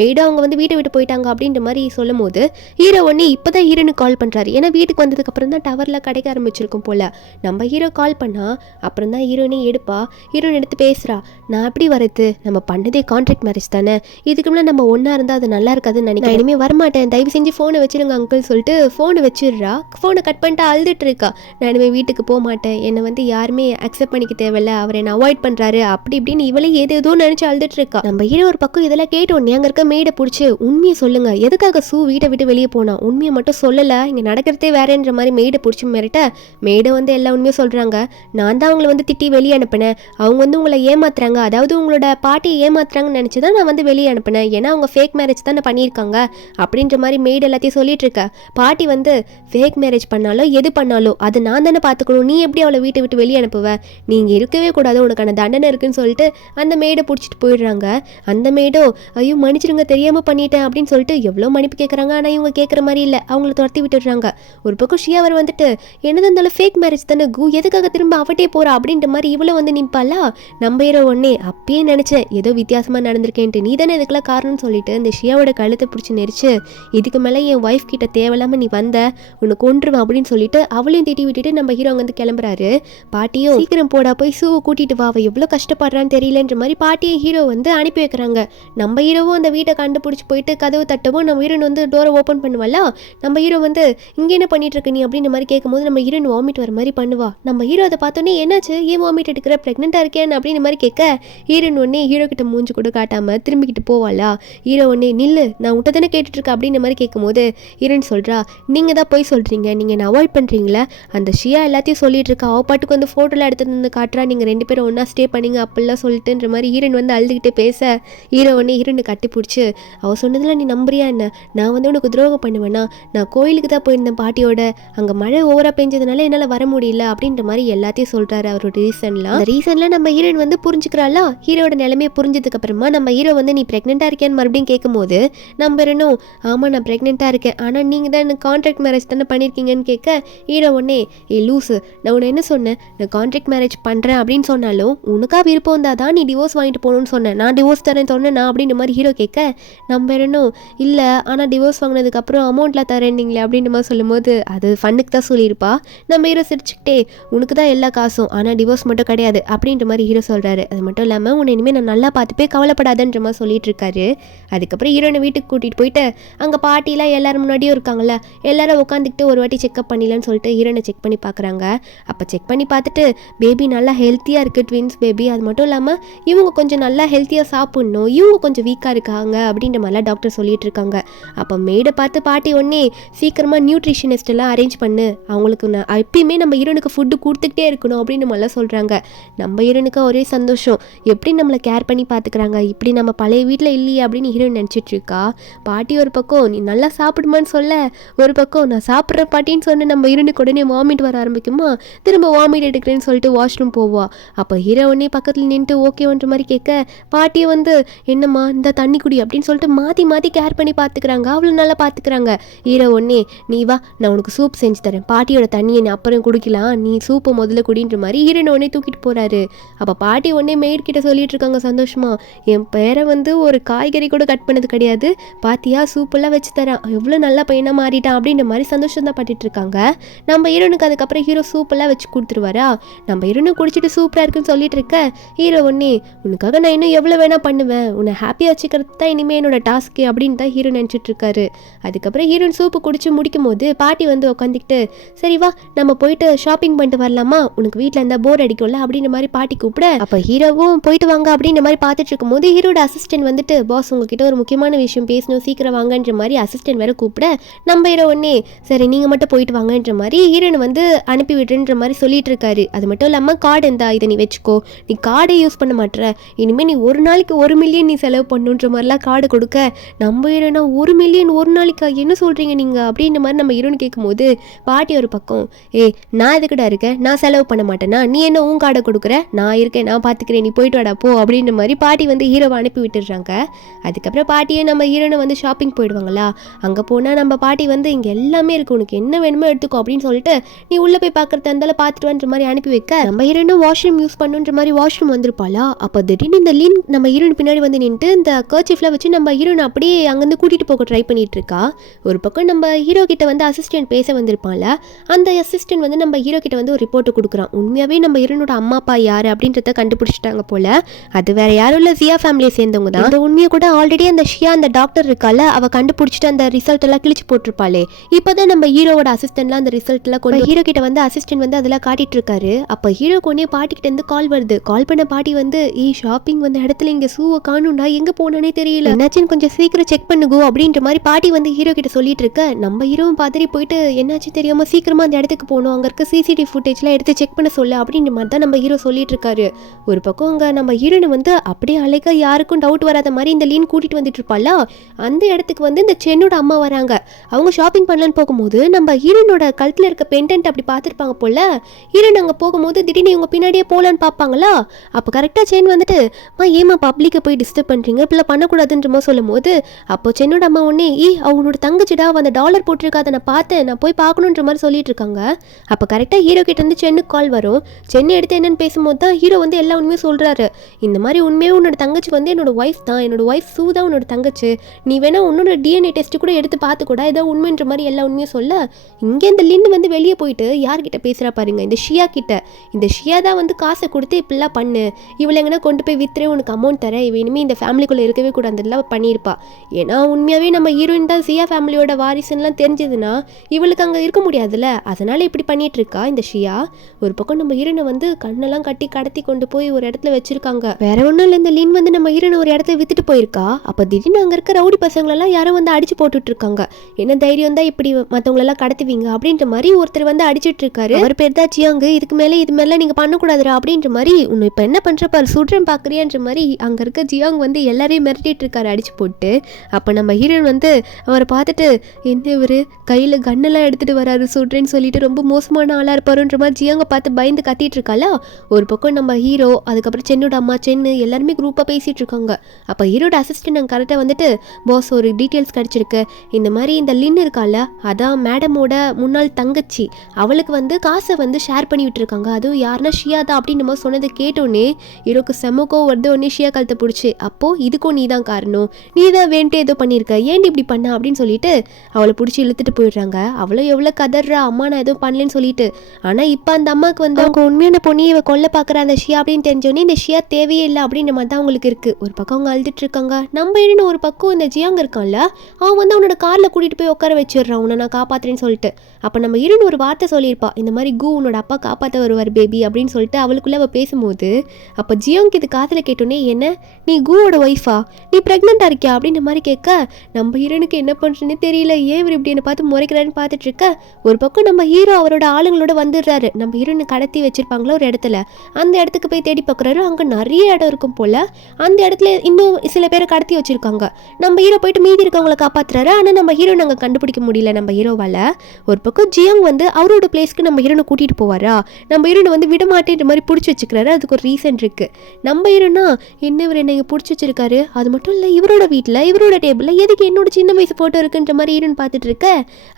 மெய்டை அவங்க வந்து வீட்டை விட்டு போயிட்டாங்க அப்படின்ற மாதிரி சொல்லும் போது ஹீரோ ஒன்று இப்போ தான் ஹீரோனுக்கு கால் பண்ணுறாரு. ஏன்னா வீட்டுக்கு வந்ததுக்கப்புறம் தான் டவரில் கிடைக்க ஆரம்பிச்சிருக்கும் போல். நம்ம ஹீரோ கால் பண்ணால் அப்புறம் தான் ஹீரோனே எடுப்பா. ஹீரோன் எடுத்து பேசுகிறா, நான் எப்படி வரது, நம்ம பண்ணதே கான்ட்ராக்ட் மேரேஜ் தானே, இதுக்கு முன்னாடி நம்ம ஒன்றா இருந்தால் அது நல்லா இருக்காதுன்னு நினைக்கிறேன், இனிமேல் வரமாட்டேன், தயவு செஞ்சு ஃபோனை வச்சிருங்க அங்கிள் சொல்லிட்டு ஃபோனை வச்சிடுறா. ஃபோனை கட் பண்ணிட்டு அழுதுட்டு இருக்கா. நான் இனிமேல் வீட்டுக்கு போக மாட்டேன், என்னை வந்து யாருமே அக்செப்ட் பண்ணிக்க தேவையில்ல, அவர் என்னை அவாய்ட் பண்ணுறாரு அப்படி இப்படின்னு இவளே ஏதோ நினச்சி அழுதுட்டு இருக்கா. நம்ம ஹீரோ ஒரு பக்கம் இதெல்லாம் கேட்டோன்னே அங்கே இருக்க மேடை பிடிச்சி உண்மையை சொல்லுங்க, எதுக்காக சூ வீட்டை விட்டு வெளியே போனா, உண்மையை மட்டும் சொல்லலை, இங்கே நடக்கிறதே வேறன்ற மாதிரி மேடை பிடிச்சி மிரட்ட மேடை வந்து எல்லா உண்மையும் சொல்கிறாங்க. நான் தான் அவங்களை வந்து திட்டி வெளியே அனுப்பினேன், அவங்க வந்து உங்களை ஏமாத்துறாங்க, அதாவது உங்களோட பாட்டியை ஏமாத்துறாங்கன்னு நினச்சி தான் நான் வந்து வெளியே அனுப்பினேன், ஏன்னா அவங்க ஃபேக் மேரேஜ் தான் பண்ணியிருக்காங்க அப்படின்ற மாதிரி மேடு எல்லாத்தையும் சொல்லிட்டு இருக்க. பாட்டி வந்து ஃபேக் மேரேஜ் பண்ணாலோ எது பண்ணாலோ அது நான் தானே பார்த்துக்கணும், நீ எப்படி அவளை வீட்டை விட்டு வெளியே அனுப்புவ, நீங்கள் இருக்கவே கூடாது, உனக்கான தண்டனை இருக்குன்னு சொல்லிட்டு அந்த மேடை பிடிச்சிட்டு போயிடுறாங்க. அந்த மேடோ ஐயோ மன்னிச்சிருங்க தெரியாமல் பண்ணிட்டேன் அப்படின்னு சொல்லிட்டு எவ்வளோ மன்னிப்பு கேட்குறாங்க. ஆனால் இவங்க கேட்குற மாதிரி இல்லை, அவங்கள துரத்தி விட்டுடுறாங்க. ஒரு பக்கம் ஷியா அவர் வந்துட்டு என்னது இருந்தாலும் ஃபேக் மேரேஜ் தானே எதுக்காக திரும்ப அவட்டே போகிறா அப்படின்ற மாதிரி இவ்வளோ வந்து நிற்பாளா. நம்ம ஹீரோ ஒன்னே அப்பயே நினச்சேன் ஏதோ வித்தியாசமாக நடந்திருக்கேன்ட்டு, நீ தானே இதுக்கெல்லாம் காரணம்னு சொல்லிட்டு இந்த ஷியாவோட கழுத்தை பிடிச்சி நெரிச்சு இதுக்கு மேலே என் ஒய்ஃப் கிட்ட தேவையில்லாமல் நீ வந்த உன்னை கொன்றுவேன் அப்படின்னு சொல்லிட்டு அவளையும் திட்டி விட்டுட்டு நம்ம ஹீரோ அங்கே வந்து கிளம்புறாரு. பாட்டியும் சீக்கிரம் போடா போய் சூவை கூட்டிட்டு வா, அவ எவ்வளோ கஷ்டப்படுறான்னு தெரியலன்ற மாதிரி பாட்டியும் ஹீரோ வந்து அனுப்பி வைக்கிறாங்க. நம்ம ஹீரோவும் அந்த வீட்டை கண்டுபிடிச்சி போயிட்டு சொல்லிட்டு கதவு தட்டவும் நம்ம ஹீரோயின் வந்து டோரை ஓப்பன் பண்ணுவாளா. நம்ம ஹீரோ வந்து இங்கே என்ன பண்ணிட்டு இருக்க நீ அப்படின்ற மாதிரி கேட்கும்போது நம்ம ஹீரோயின் வாமிட் வர மாதிரி பண்ணுவா. நம்ம ஹீரோ அதை பார்த்தோன்னே என்னாச்சு, ஏன் வாமிட் எடுக்கிற, ப்ரெக்னெண்ட்டாக இருக்கேன் அப்படின்ற மாதிரி கேட்க ஹீரோயின் உடனே ஹீரோ கிட்ட மூஞ்சி கூட காட்டாமல் திரும்பிக்கிட்டு போவாளா. ஹீரோ உடனே நில்லு, நான் விட்ட தானே கேட்டுட்டு இருக்கேன் அப்படின்ற மாதிரி கேட்கும்போது ஹீரோயின் சொல்கிறா, நீங்கள் தான் போய் சொல்கிறீங்க, நீங்கள் என்ன அவாய்ட் பண்ணுறீங்களே, அந்த ஷியா எல்லாத்தையும் சொல்லிட்டு இருக்கா, அவள் பாட்டுக்கு வந்து ஃபோட்டோலாம் எடுத்து வந்து காட்டுறா, நீங்கள் 2 பேரும் ஒன்றா ஸ்டே பண்ணிங்க அப்படிலாம் சொல்லிட்டுன்ற மாதிரி ஹீரோயின் வந்து அழுதுகிட்டே பேச ஹீரோ உடனே ஹீரோயினை கட்டி பிடிச்சி, அவள் சொன்னதில் நீ நம்புறியா என்ன, நான் வந்து உனக்கு துரோகம் பண்ணுவேன்னா, நான் கோயிலுக்கு தான் போயிருந்தேன் பாட்டியோட, அங்கே மழை ஓவராக பெஞ்சதுனால என்னால் வர முடியல அப்படின்ற மாதிரி எல்லாத்தையும் சொல்கிறாரு அவரோட ரீசன்லாம். அந்த ரீசன்லாம் நம்ம ஹீரோயின் வந்து புரிஞ்சுக்கிறாளா. ஹீரோட நிலைமையை புரிஞ்சதுக்கு அப்புறமா நம்ம ஹீரோ வந்து நீ ப்ரெக்னெண்ட்டாக இருக்கேன்னு மறுபடியும் கேட்கும்போது நம்ம இன்னும் ஆமாம் நான் ப்ரெக்னெண்ட்டாக இருக்கேன், ஆனால் நீங்கள் தான் எனக்கு கான்ட்ராக்ட் மேரேஜ் தானே பண்ணியிருக்கீங்கன்னு கேட்க ஹீரோ உடனே லூஸு, நான் உன்னை என்ன சொன்னேன், நான் கான்ட்ராக்ட் மேரேஜ் பண்ணுறேன் அப்படின்னு சொன்னாலும் உனக்கா விருப்பம் இருந்தால் தான் நீ டிவோர்ஸ் வாங்கிட்டு போகணும்னு சொன்னேன், நான் டிவோர்ஸ் தரேன்னு சொன்னேன் நான் அப்படின்ற மாதிரி ஹீரோ கேட்க நம்ம இன்னும் இல்லை ஆனால் டிவோர்ஸ் வாங்கினதுக்கப்புறம் அமௌண்ட்லாம் தரேன்னீங்களே அப்படின்ற மாதிரி சொல்லும்போது அது ஃபண்ணுக்கு தான் சொல்லியிருப்பா. நம்ம ஹீரோ சிரிச்சுக்கிட்டே உனக்கு தான் எல்லா காசும் ஆனால் டிவோர்ஸ் மட்டும் கிடையாது அப்படின்ற மாதிரி ஹீரோ சொல்கிறாரு. அது மட்டும் இல்லாமல் உன்னை இனிமேல் நான் நல்லா பார்த்துப்பே, கவலைப்படாதன்ற மாதிரி சொல்லிட்டு இருக்காரு. அதுக்கப்புறம் ஹீரோனை வீட்டுக்கு கூட்டிகிட்டு போயிட்டு அங்கே பாட்டிலாம் எல்லோரும் முன்னாடியும் இருக்காங்கல்ல, எல்லாரும் உட்காந்துக்கிட்டு ஒரு வாட்டி செக்அப் பண்ணிடலான்னு சொல்லிட்டு ஹீரோனை செக் பண்ணி பார்க்குறாங்க. அப்போ செக் பண்ணி பார்த்துட்டு பேபி நல்லா ஹெல்த்தியாக இருக்குது, ட்வின்ஸ் பேபி, அது மட்டும் இல்லாமல் இவங்க கொஞ்சம் நல்லா ஹெல்த்தியாக சாப்பிட்ணும், இவங்க கொஞ்சம் வீக்காக இருக்காங்க அப்படின்ற மாதிரிலாம் டாக்டர் சொல்லிட்டு இருக்காங்க. அப்போ மேடை பார்த்து பாட்டி ஒன்னே சீக்கிரமாக நியூட்ரிஷனிஸ்ட் எல்லாம் அரேஞ்ச் பண்ணு, அவங்களுக்கு நான் எப்பயுமே நம்ம ஹீரோனுக்கு ஃபுட்டு கொடுத்துக்கிட்டே இருக்கணும் அப்படின்னு மாதிரிலாம் சொல்கிறாங்க. நம்ம ஹீரோனுக்கு ஒரே சந்தோஷம், எப்படி நம்மளை கேர் பண்ணி பார்த்துக்கிறாங்க, இப்படி நம்ம பழைய வீட்டில் இல்லையே அப்படின்னு ஹீரோயின் நினச்சிட்டு இருக்கா. பாட்டி ஒரு பக்கம் நீ நல்லா சாப்பிடுமான்னு சொல்ல, ஒரு பக்கம் நான் சாப்பிட்ற பாட்டின்னு சொன்ன நம்ம ஹீரோனுக்கு உடனே வாமிட் வர ஆரம்பிக்குமா, திரும்ப வாமிட் எடுக்கிறேன்னு சொல்லிட்டு வாஷ்ரூம் போவா. அப்போ ஹீரோ உடனே பக்கத்தில் நின்றுட்டு ஓகேன்ற மாதிரி கேட்க பாட்டியை வந்து என்னம்மா இந்த தண்ணி குடி அப்படின்னு சொல்லிட்டு மாற்றி மாற்றி கேர் பண்ணி பார்த்துக்கிறாங்க, அவ்வளோ நல்லா பார்த்துக்கிறாங்க. ஹீரோ ஒன்னே நீ வா நான் உனக்கு சூப் செஞ்சு தரேன், பாட்டியோட தண்ணியை நீ அப்புறம் குடிக்கலாம், நீ சூப்பை முதல்ல குடின்ற மாதிரி ஹீரோனை உடனே தூக்கிட்டு போகிறாரு. அப்போ பாட்டி உடனே மேய்கிட்ட சொல்லிட்டு இருக்காங்க சந்தோஷமா, என் பேரை வந்து ஒரு காய்கறி கூட கட் பண்ணது கிடையாது, பாத்தியா சூப்பெல்லாம் வச்சு தரேன், எவ்வளோ நல்லா பையனாக மாறிட்டான் அப்படின்ற மாதிரி சந்தோஷம் தான் பட்டுட்டு இருக்காங்க. நம்ம ஹீரோனுக்கு அதுக்கப்புறம் ஹீரோ சூப்பெல்லாம் வச்சு கொடுத்துருவாரா. நம்ம ஹீரோனு குடிச்சிட்டு சூப்பராக இருக்குன்னு சொல்லிட்டு இருக்க ஹீரோ ஒன்னே உனக்காக நான் இன்னும் எவ்வளோ வேணா பண்ணுவேன், உன்னை ஹாப்பியாக வச்சுக்கிறது தான் இனிமேல் என்னோட டாஸ்க்கு அப்படின்னு தான் ஹீரோ நினச்சிட்டு இருக்காரு. அதுக்கப்புறம் ஹீரோயின் சூப்பு குடிச்சு முடிக்கும் போது பாட்டி வந்து உட்காந்துக்கிட்டு சரி வா நம்ம போயிட்டு ஷாப்பிங் பண்ணிட்டு வரலாமா, உனக்கு வீட்டில் இருந்தால் போர் அடிக்கும்ல அப்படின்ற மாதிரி பாட்டி கூப்பிட அப்போ ஹீரோவும் போயிட்டு வாங்க அப்படின்ற மாதிரி பார்த்துட்டு இருக்கும் போது ஹீரோட அசிஸ்டன்ட் வந்துட்டு பாஸ் உங்ககிட்ட ஒரு முக்கியமான விஷயம் பேசணும் சீக்கிரம் வாங்கன்ற மாதிரி அசிஸ்டன்ட் வேற கூப்பிட நம்ம ஹீரோ ஒன்னே சரி நீங்கள் மட்டும் போயிட்டு வாங்கன்ற மாதிரி ஹீரோனை வந்து அனுப்பி விடுன்ற மாதிரி சொல்லிட்டு இருக்காரு. அது மட்டும் இல்லாமல் கார்டு இருந்தா இதை நீ வச்சுக்கோ, நீ கார்டே யூஸ் பண்ண மாட்டேற, இனிமேல் நீ ஒரு நாளைக்கு 1 மில்லியன் நீ செலவு பண்ணுன்ற மாதிரிலாம் கார்டு கொடுக்க நம்ம ஹீரோனா 1 மில்லியன் ஒரு நாளைக்கா என்ன சொல்கிறீங்க நீங்கள் அப்படின்ற மாதிரி நம்ம ஹீரோன்னு கேட்கும்போது பாட்டி ஒரு பக்கம் நான் எதுக்கிட்ட இருக்கேன், நான் செலவு பண்ண மாட்டேன்னா நீ என்ன உன் கார்டை கொடுக்குற, நான் இருக்கேன் நான் பார்த்துக்கிறேன் நீ போயிட்டு வாடா போ அப்படின்ற மாதிரி பாட்டி வந்து ஹீரோவை அனுப்பி விட்டுடுறாங்க. அதுக்கப்புறம் பாட்டியை நம்ம ஹீரோனை வந்து ஷாப்பிங் போயிடுவாங்களா, அங்கே போனால் நம்ம பாட்டி வந்து இங்கே எல்லாமே இருக்குது உனக்கு என்ன வேணுமோ எடுத்துக்கோ அப்படின்னு சொல்லிட்டு நீ உள்ளே போய் பார்க்குறத இருந்தாலும் பார்த்துட்டு வன்ற மாதிரி அனுப்பி வைக்க நம்ம ஹீரோனும் வாஷ்ரூம் யூஸ் பண்ணுன்ற மாதிரி வாஷ்ரூம் வந்திருப்பாளா. அப்போ திடீர்னு இந்த லீன் நம்ம ஹீரோயின் பின்னாடி வந்து நின்று இந்த கர்ச்சீஃப்ல வச்சு நம்ம ஹீரோனை அப்படியே அங்கேருந்து கூட்டிகிட்டு போக ட்ரை பண்ணிட்டு இருக்கா. ஒரு பக்கம் நம்ம ஹீரோ கிட்ட வந்து அசிஸ்டன்ட் பேச வந்திருப்பான்ல, அந்த அசிஸ்டன்ட் வந்து நம்ம ஹீரோ கிட்ட வந்து ஒரு ரிப்போர்ட் கொடுக்குறான். உண்மையாகவே நம்ம ஹீரோனோட அம்மா அப்பா யார் அப்படின்றத கண்டுபிடிச்சிட்டாங்க போல, அது வேற யாரும் இல்லை ஜியா ஃபேமிலியை சேர்ந்தவங்க தான். அந்த உண்மையை கூட ஆல்ரெடி அந்த ஷியா அந்த டாக்டர் இருக்கால அவ கண்டுபிடிச்சிட்டு அந்த ரிசல்ட் எல்லாம் கிழிச்சு போட்டிருப்பாளே. இப்போதான் நம்ம ஹீரோவோட அசிஸ்டன்ட்லாம் அந்த ரிசல்ட் எல்லாம் கொண்டு ஹீரோ கிட்ட வந்து அசிஸ்டன்ட் வந்து அதெல்லாம் காட்டிட்டு இருக்காரு. அப்போ ஹீரோ கொண்டே பாட்டிக்கிட்ட இருந்து கால் வருது. கால் பண்ண பாட்டி வந்து ஷாப்பிங் வந்த இடத்துல இங்க சூவை காணும்டா, எங்க போனானே தெரியல, என்னாச்சுன்னு கொஞ்சம் சீக்கிரம் செக் பண்ணுங்க அப்படின்ற மாதிரி பாட்டி வந்து ஹீரோ கிட்ட சொல்லிட்டு இருக்க நம்ம ஹீரோவும் பார்த்துட்டு போயிட்டு என்னாச்சு தெரியாம சீக்கிரமா அந்த இடத்துக்கு போகணும், அங்க இருக்க சிசிடிவி ஃபுட்டேஜ்லாம் எடுத்து செக் பண்ண சொல்ல அப்படின்ற மாதிரி தான் நம்ம ஹீரோ சொல்லிட்டு இருக்காரு. ஒரு பக்கம் அங்க நம்ம ஹீரோனை வந்து அப்படியே அழைக்க யாருக்கும் டவுட் வராத மாதிரி இந்த லீன் கூட்டிட்டு வந்துட்டு இருப்பாளா. அந்த இடத்துக்கு வந்து இந்த சென்னோட அம்மா வராங்க. அவங்க ஷாப்பிங் பண்ணலான்னு போகும்போது நம்ம ஹீரோனோட கழுத்துல இருக்க பெண்டன்ட் அப்படி பார்த்துருப்பாங்க போல. ஹீரோன் அங்கே போகும்போது திடீர்னு இவங்க பின்னாடியே போகலான்னு பார்ப்பாங்களா. அப்போ கரெக்டாக சென் வந்துட்டு ஏமா பப்ளிக்கை போய் டிஸ்டர்ப் பண்ணுறீங்க, இப்பெல்லாம் பண்ணக்கூடாதுன்ற மாதிரி சொல்லும் போது அப்போ சென்னோட அம்மா ஒன்னே அவனோட தங்கச்சிடா அந்த டாலர் போட்டிருக்காத நான் பார்த்தேன், நான் போய் பார்க்கணுன்ற மாதிரி சொல்லிட்டு இருக்காங்க. அப்போ கரெக்டாக ஹீரோ கிட்ட இருந்து சென்னுக்கு கால் வரும். சென்னை எடுத்து என்னன்னு பேசும்போது தான் ஹீரோ வந்து எல்லா உண்மையும் சொல்கிறாரு. இந்த மாதிரி உண்மையே உன்னோட தங்கச்சி வந்து என்னோட ஒய்ஃப் தான், என்னோட ஒய்ஃப் சூ தான் உன்னோட தங்கச்சி, நீ வேணா உன்னோட டிஎன்ஏ டெஸ்ட் கூட எடுத்து பார்த்து கூட ஏதோ உண்மைன்ற மாதிரி எல்லா உண்மையும் சொல்ல இங்கே இந்த லின் வந்து வெளியே போயிட்டு யார்கிட்ட பேசுகிறா பாருங்க, இந்த ஷியா கிட்ட. இந்த ஷியா தான் வந்து காசை கொடுத்து இப்படிலாம் பண்ணு, இவளை எங்கன்னா கொண்டு போய் வித்துறே உனக்கு அமௌண்ட் தரேன், இவ இனிமேல் இந்த ஃபேமிலிக்குள்ளே இருக்கவே கூடாதுலாம் பண்ணியிருப்பா. ஏன்னா உண்மையாகவே நம்ம ஹீரோயின் தான் சியா ஃபேமிலியோட வாரிசுலாம் தெரிஞ்சதுன்னா இவளுக்கு அங்கே இருக்க முடியாதுல்ல, அதனால இப்படி பண்ணிட்டு இருக்கா இந்த ஷியா. ஒரு பக்கம் நம்ம ஹீரோனை வந்து கண்ணெல்லாம் கட்டி கடத்தி கொண்டு போய் ஒரு இடத்துல வச்சிருக்காங்க. வேற ஒன்றும் இல்லை, இந்த லின் வந்து நம்ம ஹீரோனை ஒரு இடத்துல வித்துட்டு போயிருக்கா. அப்போ திடீர்னு அங்கே இருக்க ரவுடி பசங்களெல்லாம் யாரும் வந்து அடிச்சு போட்டுட்டு இருக்காங்க. என்ன தைரியம் தான் இப்படி மற்றவங்களெல்லாம் கடத்துவீங்க அப்படின்ற மாதிரி ஒருத்தர் வந்து அடிச்சிட்டு இருக்காரு. அவர் பேர் தான் ஜியாங்கு. இதுக்கு மேலே இது மேலே நீங்கள் பண்ணக்கூடாதுரா அப்படின்ற மாதிரி, உன்னை இப்போ என்ன பண்ணுற பாரு சுடுறேன் பார்க்குறியான்ற மாதிரி அங்கே இருக்க ஜியாங் வந்து எல்லாரையும் மிரட்டிட்டு இருக்காரு அடிச்சு போட்டு. அப்போ நம்ம ஹீரோயின் வந்து அவரை பார்த்துட்டு, என்ன இவர் கையில் கன்னெல்லாம் எடுத்துகிட்டு வராரு சுடுறேன்னு சொல்லிட்டு ரொம்ப மோசமான ஆளாக இருப்பாருன்ற மாதிரி ஜியாங்க பார்த்து பயந்து கத்திட்டு இருக்காளா. ஒரு பக்கம் நம்ம ஹீரோ, அதுக்கப்புறம் சென்னோட அம்மா சென்னு எல்லாருமே குரூப்பாக பேசிகிட்டு இருக்காங்க. அப்போ ஹீரோட அசிஸ்டன்ட் நாங்கள் கரெக்டாக வந்துட்டு, பாஸ் ஒரு டீட்டெயில்ஸ் கிடச்சிருக்கு, இந்த மாதிரி இந்த லின் இருக்கால அதான் மேடமோட முன்னாள் தங்கச்சி, அவளுக்கு வந்து காசை வந்து ஷேர் பண்ணி விட்டுருக்காங்க, அதுவும் யாருன்னா ஷியா தான் அப்படின்னு நம்ம சொன்னதை கேட்டோன்னே ஹீரோக்கு செமக்கோ வருது. உடனே ஷியா கழுத்தை பிடிச்சி, அப்போ இதுக்கும் நீ தான் காரணம், நீ தான் வேண்டே ஏதோ பண்ணியிருக்க, ஏன்டி இப்படி பண்ண அப்படின்னு சொல்லிட்டு அவளை பிடிச்சி இழுத்துட்டு போயிடுறாங்க. அவளோ எவ்வளோ கதறா, அம்மா நான் எதுவும் பண்ணலன்னு சொல்லிட்டு. ஆனால் இப்போ அந்த அம்மாவுக்கு வந்து அவங்க உண்மையான பொண்ணி இவ கொல்ல பார்க்குற அந்த ஷியா அப்படின்னு தெரிஞ்சோடனே இந்த ஷியா தேவையே இல்லை அப்படின்ற மாதிரி தான் அவங்களுக்கு இருக்குது. ஒரு பக்கம் அவங்க அழுதுட்டு இருக்காங்க. நம்ம என்ன ஒரு பக்கம் இந்த ஜியாங் இருக்கான்ல, அவன் வந்து அவனோட காரில் கூட்டிகிட்டு போய் உட்கார வச்சிடுறான் உன்னை நான் காப்பாற்றுறேன்னு சொல்லிட்டு. அப்போ நம்ம இருன்னு ஒரு வார்த்தை சொல்லியிருப்பா, இந்த மாதிரி கு உன்னோட அப்பா காப்பாற்ற வருவார் பேபி அப்படின்னு சொல்லிட்டு அவளுக்குள்ளே அவள் பேசும்போது, அப்போ ஜியாங் இது காதில் கேட்டோன்னே, என்ன நீ குவோட ஒய்ஃபா, நீ ப்ரெக்னெண்ட்டாக இருக்கியா அப்படின்ற மாதிரி கேட்க, நம்ம ஹீரோனுக்கு என்ன பண்ணுறதுன்னு தெரியல, ஏன் இவர் இப்படி என்னை பார்த்து முறைக்கிறான்னு பார்த்துட்டு இருக்க. ஒரு பக்கம் நம்ம ஹீரோ அவரோட ஆளுங்களோட வந்துடுறாரு. நம்ம ஹீரோனை கடத்தி வச்சிருப்பாங்களோ ஒரு இடத்துல, அந்த இடத்துக்கு போய் தேடி பார்க்குறாரு. அங்கே நிறைய இடம் இருக்கும் போல், அந்த இடத்துல இன்னும் சில பேரை கடத்தி வச்சிருக்காங்க. நம்ம ஹீரோ போயிட்டு மீதி இருக்கவங்களை காப்பாற்றுறாரு. ஆனால் நம்ம ஹீரோ நாங்கள் கண்டுபிடிக்க முடியல நம்ம ஹீரோவால். ஒரு பக்கம் ஜியாங் வந்து அவரோட பிளேஸ்க்கு நம்ம ஹீரோனை கூட்டிகிட்டு போவாரா, நம்ம ஹீரோனை வந்து விடமாட்டேன்ற மாதிரி பிடிச்சி வச்சுக்கிறாரு. அதுக்கு ஒரு ரீசன் இருக்குது. நம்ம ஹீரோனா என்ன இவர் என்ன இங்கே பிடிச்சி வச்சிருக்காரு, அது மட்டும் இல்லை இவரோட வீட்டில் இவரோட டேபிளில் எதுக்கு என்னோட சின்ன வயசு ஃபோட்டோ இருக்குன்ற மாதிரி ஹீரோன் பார்த்துட்டு இருக்க.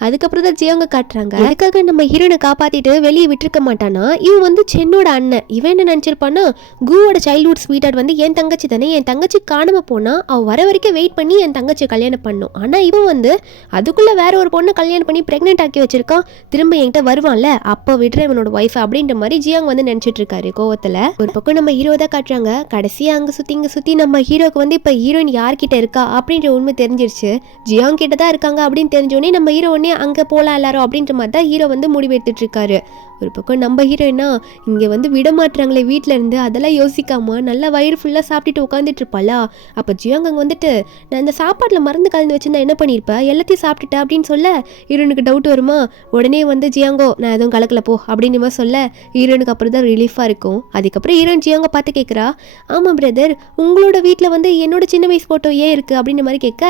அதுக்கப்புறம் தான் ஜியாங்க காட்டுறாங்க. அதுக்காக நம்ம ஹீரோனை காப்பாற்றிட்டு வெளியே விட்டுருக்க மாட்டானா, இவன் வந்து சென்னோட அண்ணன். இவன் என்ன நினச்சிருப்பான்னா, குவோட சைல்ட்ஹுட் ஸ்வீட்டார்ட் வந்து என் தங்கச்சி தானே, என் தங்கச்சி காணாமல் போனால் அவள் வர வரைக்கும் வெயிட் பண்ணி என் தங்கச்சியை கல்யாணம் பண்ணும். ஆனால் இவன் வந்து அதுக்குள்ளே வேற ஒரு பொண்ணை கல்யாணம் பண்ணி ப்ரெக்னென்ட் ஆக்கி வச்சிருக்கான். திரும்ப என்கிட்ட வருவான்ல, அப்போ விடுற இவனோட ஒய்ஃப் அப்படின்ற மாதிரி ஜியாங் வந்து நினச்சிட்டு இருக்காரு கோவத்தில். ஒரு பக்கம் நம்ம ஹீரோ தான் காட்டுறாங்க. கடைசியாக அங்கே சுற்றி இங்கே சுற்றி நம்ம ஹீரோக்கு வந்து இப்போ ஹீரோயின் யார்கிட்ட இருக்கா அப்படின்ற உண்மை தெரிஞ்சிருச்சு. ஜியாங் கிட்ட தான் இருக்காங்க அப்படின்னு தெரிஞ்சோடனே நம்ம ஹீரோ உடனே அங்கே போகலாம் எல்லாரும் அப்படின்ற மாதிரி தான் ஹீரோ வந்து முடிவு எடுத்துட்டு இருக்காரு. ஒரு பக்கம் நம்ம ஹீரோயினா இங்கே வந்து விட மாட்டுறாங்களே வீட்டில் இருந்து, அதெல்லாம் யோசிக்காமல் நல்லா வயிறு ஃபுல்லாக சாப்பிட்டுட்டு உட்காந்துட்டு இருப்பாளா. அப்போ ஜியாங் அங்கே வந்துட்டு, நான் இந்த சாப்பாட்டில் மருந்து கலந்து வச்சுருந்தா என்ன பண்ணியிருப்பேன், எல்லாத்தையும் சாப்பிட்டுட்டேன் அப்படின்னு சொல்ல ஹீரோனுக்கு டவுட் வருமா. உடனே வந்து ஜியாங்கோ நான் எதுவும் கலக்கல போ அப்படின்னு மாதிரி சொல்ல ஹீரோனுக்கு அப்புறம் தான் ரிலீஃபாக இருக்கும். அதுக்கப்புறம் ஹீரோயின் ஜியாங்கோ பார்த்து கேட்குறா, ஆமாம் பிரதர் உங்களோட வீட்டில் வந்து என்னோட சின்ன வயசு ஃபோட்டோ ஏன் இருக்குது அப்படின்ற மாதிரி கேட்க,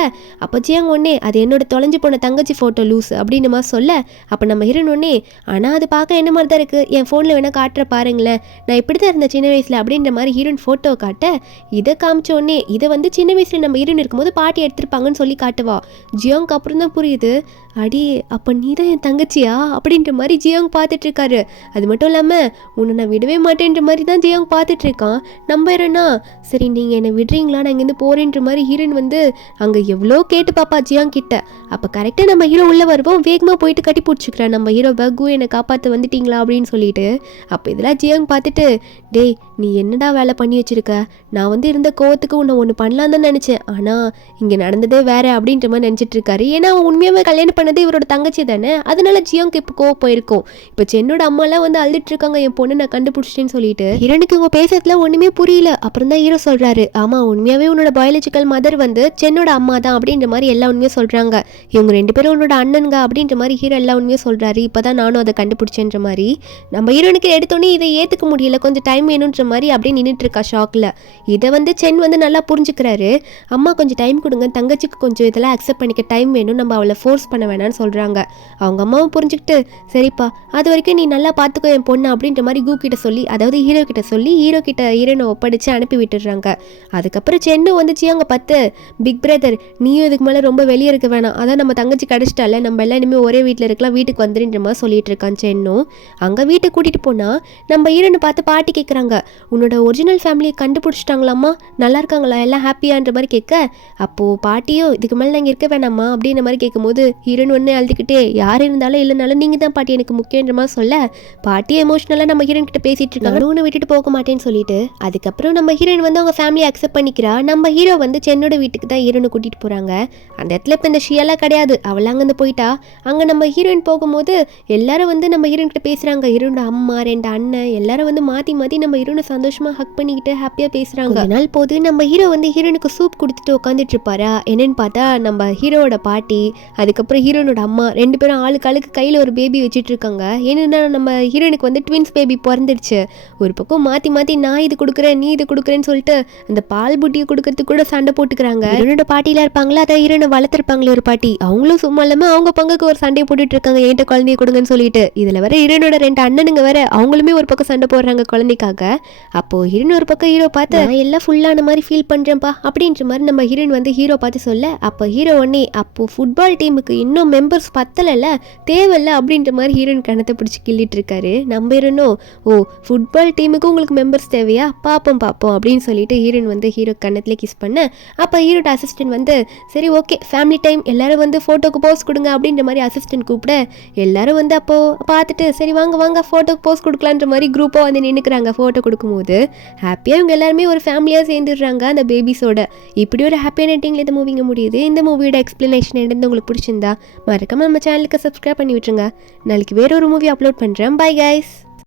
அப்போ ஜியாங் ஒன்னே அது என்னோட தொலைஞ்சு போன தங்கச்சி ஃபோட்டோ லூஸ் அப்படின்னு மாதிரி சொல்ல, அப்போ நம்ம ஹீரோன் ஒன்னே, ஆனால் அது பார்க்க என்ன மாதிரி தான் இருக்குது, என் ஃபோனில் வேணால் காட்டுற பாருங்களேன், நான் இப்படி தான் இருந்தேன் சின்ன வயசில் அப்படின்ற மாதிரி ஹீரோயின் ஃபோட்டோ காட்ட, இதை காமிச்சோடனே இதை வந்து சின்ன வயசில் நம்ம ஹீரோயின் இருக்கும்போது பாட்டி எடுத்திருப்பாங்கன்னு சொல்லி காட்டுவா. ஜியாங்க்கு அப்புறம் தான் புரியுது, அடி அப்போ நீ தான் என் தங்கச்சியா அப்படின்ற மாதிரி ஜியாங் பார்த்துட்டு இருக்காரு. அது மட்டும் இல்லாமல் உன்னை நான் விடவே மாட்டேன்ற மாதிரி தான் ஜியாங் பார்த்துட்டு இருக்கான். நம்ம ஹீரோனா சரி நீங்கள் என்னை விடுறீங்களா நான் இங்கேருந்து போகிறேன்ற மாதிரி ஹீரோயின் வந்து அங்கே எவ்வளோ கேட்டு பாப்பா ஜியாங் கிட்ட. அப்போ கரெக்டாக நம்ம ஹீரோ உள்ளே வருவோம், வேகமாக போயிட்டு கட்டி பிடிச்சிக்கிறேன் நம்ம ஹீரோ பகு என்னை காப்பாற்ற வந்துட்டீங்களா அப்படின்னு சொல்லிட்டு. அப்போ இதெல்லாம் ஜியாங் பார்த்துட்டு, டேய் நீ என்னடா வேலை பண்ணி வச்சிருக்க, நான் வந்து இருந்த கோவத்துக்கு உன்னை ஒன்று பண்ணலாம் தான் நினச்சேன், ஆனால் இங்கே நடந்ததே வேற அப்படின்ற மாதிரி நினச்சிட்டு இருக்காரு. ஏன்னா அவன் உண்மையாகவே கல்யாணம் பண்ணது இவரோட தங்கச்சி தானே, அதனால ஜியாங்க்கு இப்போ கோவம் போயிருக்கும். இப்போ சென்னோட அம்மாலாம் வந்து அழுதுட்டு இருக்காங்க, என் பொண்ணு நான் கண்டுபிடிச்சிட்டேன்னு சொல்லிட்டு. ஹீரோனுக்கு இவங்க பேசுறதுல ஒன்றுமே புரியல. அப்புறம் தான் ஹீரோ சொல்கிறாரு, ஆமாம் உண்மையாகவே உன்னோட பயாலஜிக்கல் மதர் வந்து சென்னோட அம்மா தான் அப்படின்ற மாதிரி எல்லா உண்மையும் சொல்கிறாங்க, இவங்க ரெண்டு பேரும் உன்னோட அண்ணனுங்க அப்படின்ற மாதிரி ஹீரோ எல்லா உண்மையும் சொல்கிறாரு. இப்போ தான் நானும் அதை கண்டுபிடிச்சேன்ற மாதிரி. நம்ம ஹீரோனுக்கு எடுத்தோன்னே இதை ஏற்றுக்க முடியல, கொஞ்சம் டைம் வேணுன்ற மாதிரி அப்படியே நின்றுட்டு இருக்கா ஷாக்கில். இதை வந்து சென் வந்து நல்லா புரிஞ்சுக்கிறாரு. அம்மா கொஞ்சம் டைம் கொடுங்க, தங்கச்சிக்கு கொஞ்சம் இதெல்லாம் அக்செப்ட் பண்ணிக்க டைம் வேணும், நம்ம அவளை ஃபோர்ஸ் பண்ண வேணாம்னு சொல்கிறாங்க. அவங்க அம்மாவும் புரிஞ்சுக்கிட்டு, சரிப்பா அது வரைக்கும் நீ நல்லா பார்த்துக்கோ என் பொண்ணு அப்படின்ற மாதிரி கு கிட்ட சொல்லி, அதாவது ஹீரோ கிட்ட சொல்லி ஹீரோனை ஒப்படைச்சு அனுப்பி விட்டுடுறாங்க. அதுக்கப்புறம் சென்னு வந்து ஜியாங்க பார்த்து, பிக் பிரதர் நீயும் இதுக்கு மேலே ரொம்ப வெளியே இருக்க வேணாம், அதான் நம்ம தங்கச்சி கிடச்சிட்டால, நம்ம எல்லாம் இனிமேல் ஒரே வீட்டில் இருக்கலாம், வீட்டுக்கு வந்துடுன்ற மாதிரி சொல்லிட்டு இருக்கான் சென்னும். அங்கே வீட்டுக்கு கூட்டிகிட்டு போனால் நம்ம ஹீரோனை பார்த்து பாட்டி கேட்குறாங்க, உன்னோட ஒரிஜினல் ஃபேமிலியை கண்டுபிடிச்சிட்டாங்களாம்மா, நல்லா இருக்காங்களா எல்லாம் ஹாப்பியான்ற மாதிரி கேட்க, அப்போது பாட்டியும் இதுக்கு மேலே நாங்கள் இருக்க வேணாம்மா அப்படின்ற மாதிரி கேட்கும்போது ஹீரோ ஹீரோயின் ஒன்று அழுதுகிட்டே யார் இருந்தாலும் இல்லைனாலும் நீங்கள் தான் பாட்டி எனக்கு முக்கியன்ற மாதிரி சொல்ல பாட்டி எமோஷனலாக நம்ம ஹீரோயின் கிட்ட பேசிட்டு இருக்காங்க. ஒன்று விட்டுட்டு போக மாட்டேன்னு சொல்லிட்டு அதுக்கப்புறம் நம்ம ஹீரோயின் வந்து அவங்க ஃபேமிலியை அக்செப்ட் பண்ணிக்கிறா. நம்ம ஹீரோ வந்து சென்னோட வீட்டுக்கு தான் ஹீரோனை கூட்டிகிட்டு போகிறாங்க. அந்த இடத்துல இப்போ இந்த ஷியெல்லாம் கிடையாது, அவள் அங்கேருந்து போயிட்டா. அங்கே நம்ம ஹீரோயின் போகும்போது எல்லாரும் வந்து நம்ம ஹீரோயின் கிட்ட பேசுகிறாங்க. ஹீரோனோட அம்மா 2 அண்ணன் எல்லாரும் வந்து மாற்றி மாற்றி நம்ம ஹீரோனை சந்தோஷமாக ஹக் பண்ணிக்கிட்டு ஹாப்பியாக பேசுகிறாங்க. அதனால் போது நம்ம ஹீரோ வந்து ஹீரோனுக்கு சூப் கொடுத்துட்டு உட்காந்துட்டு இருப்பாரா. என்னன்னு பார்த்தா நம்ம ஹீரோவோட பாட்டி அதுக்கப்புறம் ஹீரோனோட அம்மா 2 பேரும் ஆளுக்கு கையில் ஒரு பேபி வச்சுட்டு இருக்காங்க. ஏன்னா நம்ம ஹீரோனுக்கு வந்து ட்வின்ஸ் பேபி பிறந்துடுச்சு. ஒரு பக்கம் மாற்றி மாற்றி நான் இது கொடுக்குறேன் நீ இது கொடுக்குறேன்னு சொல்லிட்டு அந்த பால் புட்டியை கொடுக்கறதுக்கு கூட சண்டை போட்டுக்கிறாங்க. ஹீரோனோட பாட்டிலாம் இருப்பாங்களா, அதை ஹீரோனை வளர்த்துருப்பாங்களே ஒரு பாட்டி, அவங்களும் சும்மா இல்லாமல் அவங்க பங்குக்கு ஒரு சண்டையை போட்டுட்டு இருக்காங்க, என்கிட்ட குழந்தைய கொடுங்கன்னு சொல்லிட்டு. இதில் வர ஹீரோனோட 2 அண்ணனுங்க வேற அவங்களுமே ஒரு பக்கம் சண்டை போடுறாங்க குழந்தைக்காக. அப்போ ஹீரோன் ஒரு பக்கம் ஹீரோ பார்த்து நான் எல்லாம் ஃபுல்லான மாதிரி ஃபீல் பண்ணுறேன்ப்பா அப்படின்ற மாதிரி நம்ம ஹீரோயின் வந்து ஹீரோ பார்த்து சொல்ல, அப்போ ஹீரோ ஒன்னே அப்போ ஃபுட்பால் டீமுக்கு இன்னும் மெம்பர்ஸ் பத்தலைல்ல தேவையில்ல அப்படின்ற மாதிரி ஹீரோயின் கணத்தை பிடிச்சி கிள்ளிட்டு இருக்காரு. நம்ம ஹீரோனோ ஓ ஃபுட்பால் டீமுக்கு உங்களுக்கு மெம்பர்ஸ் தேவையா, பார்ப்போம் அப்படின்னு சொல்லிட்டு ஹீரோயின் வந்து ஹீரோ கண்ணத்துல கிஸ் பண்ண, அப்போ ஹீரோட அசிஸ்டன்ட் வந்து சரி ஓகே ஃபேமிலி டைம் எல்லாரும் வந்து ஃபோட்டோக்கு போஸ் கொடுங்க அப்படின்ற மாதிரி அசிஸ்டன்ட் கூப்பிட எல்லாரும் வந்து அப்போ பார்த்துட்டு சரி வாங்க ஃபோட்டோக்கு போஸ் கொடுக்கலான்ற மாதிரி குரூப்பாக வந்து நின்றுக்கிறாங்க. ஃபோட்டோ கொடுக்கும்போது ஹாப்பியாக இவங்க எல்லாருமே ஒரு ஃபேமிலியாக சேர்ந்துடுறாங்க அந்த பேபிஸோட. இப்படி ஒரு ஹாப்பியான எண்டிங்கில் இந்த மூவிங்க முடியுது. இந்த மூவியோட எக்ஸ்பிளனேஷன் எடுத்து உங்களுக்கு பிடிச்சிருந்தா மறக்காம நம்ம சேனலுக்கு சப்ஸ்கிரைப் பண்ணி விட்டுருங்க. நாளைக்கு வேற ஒரு மூவி அப்லோட் பண்ணுறேன். Bye guys.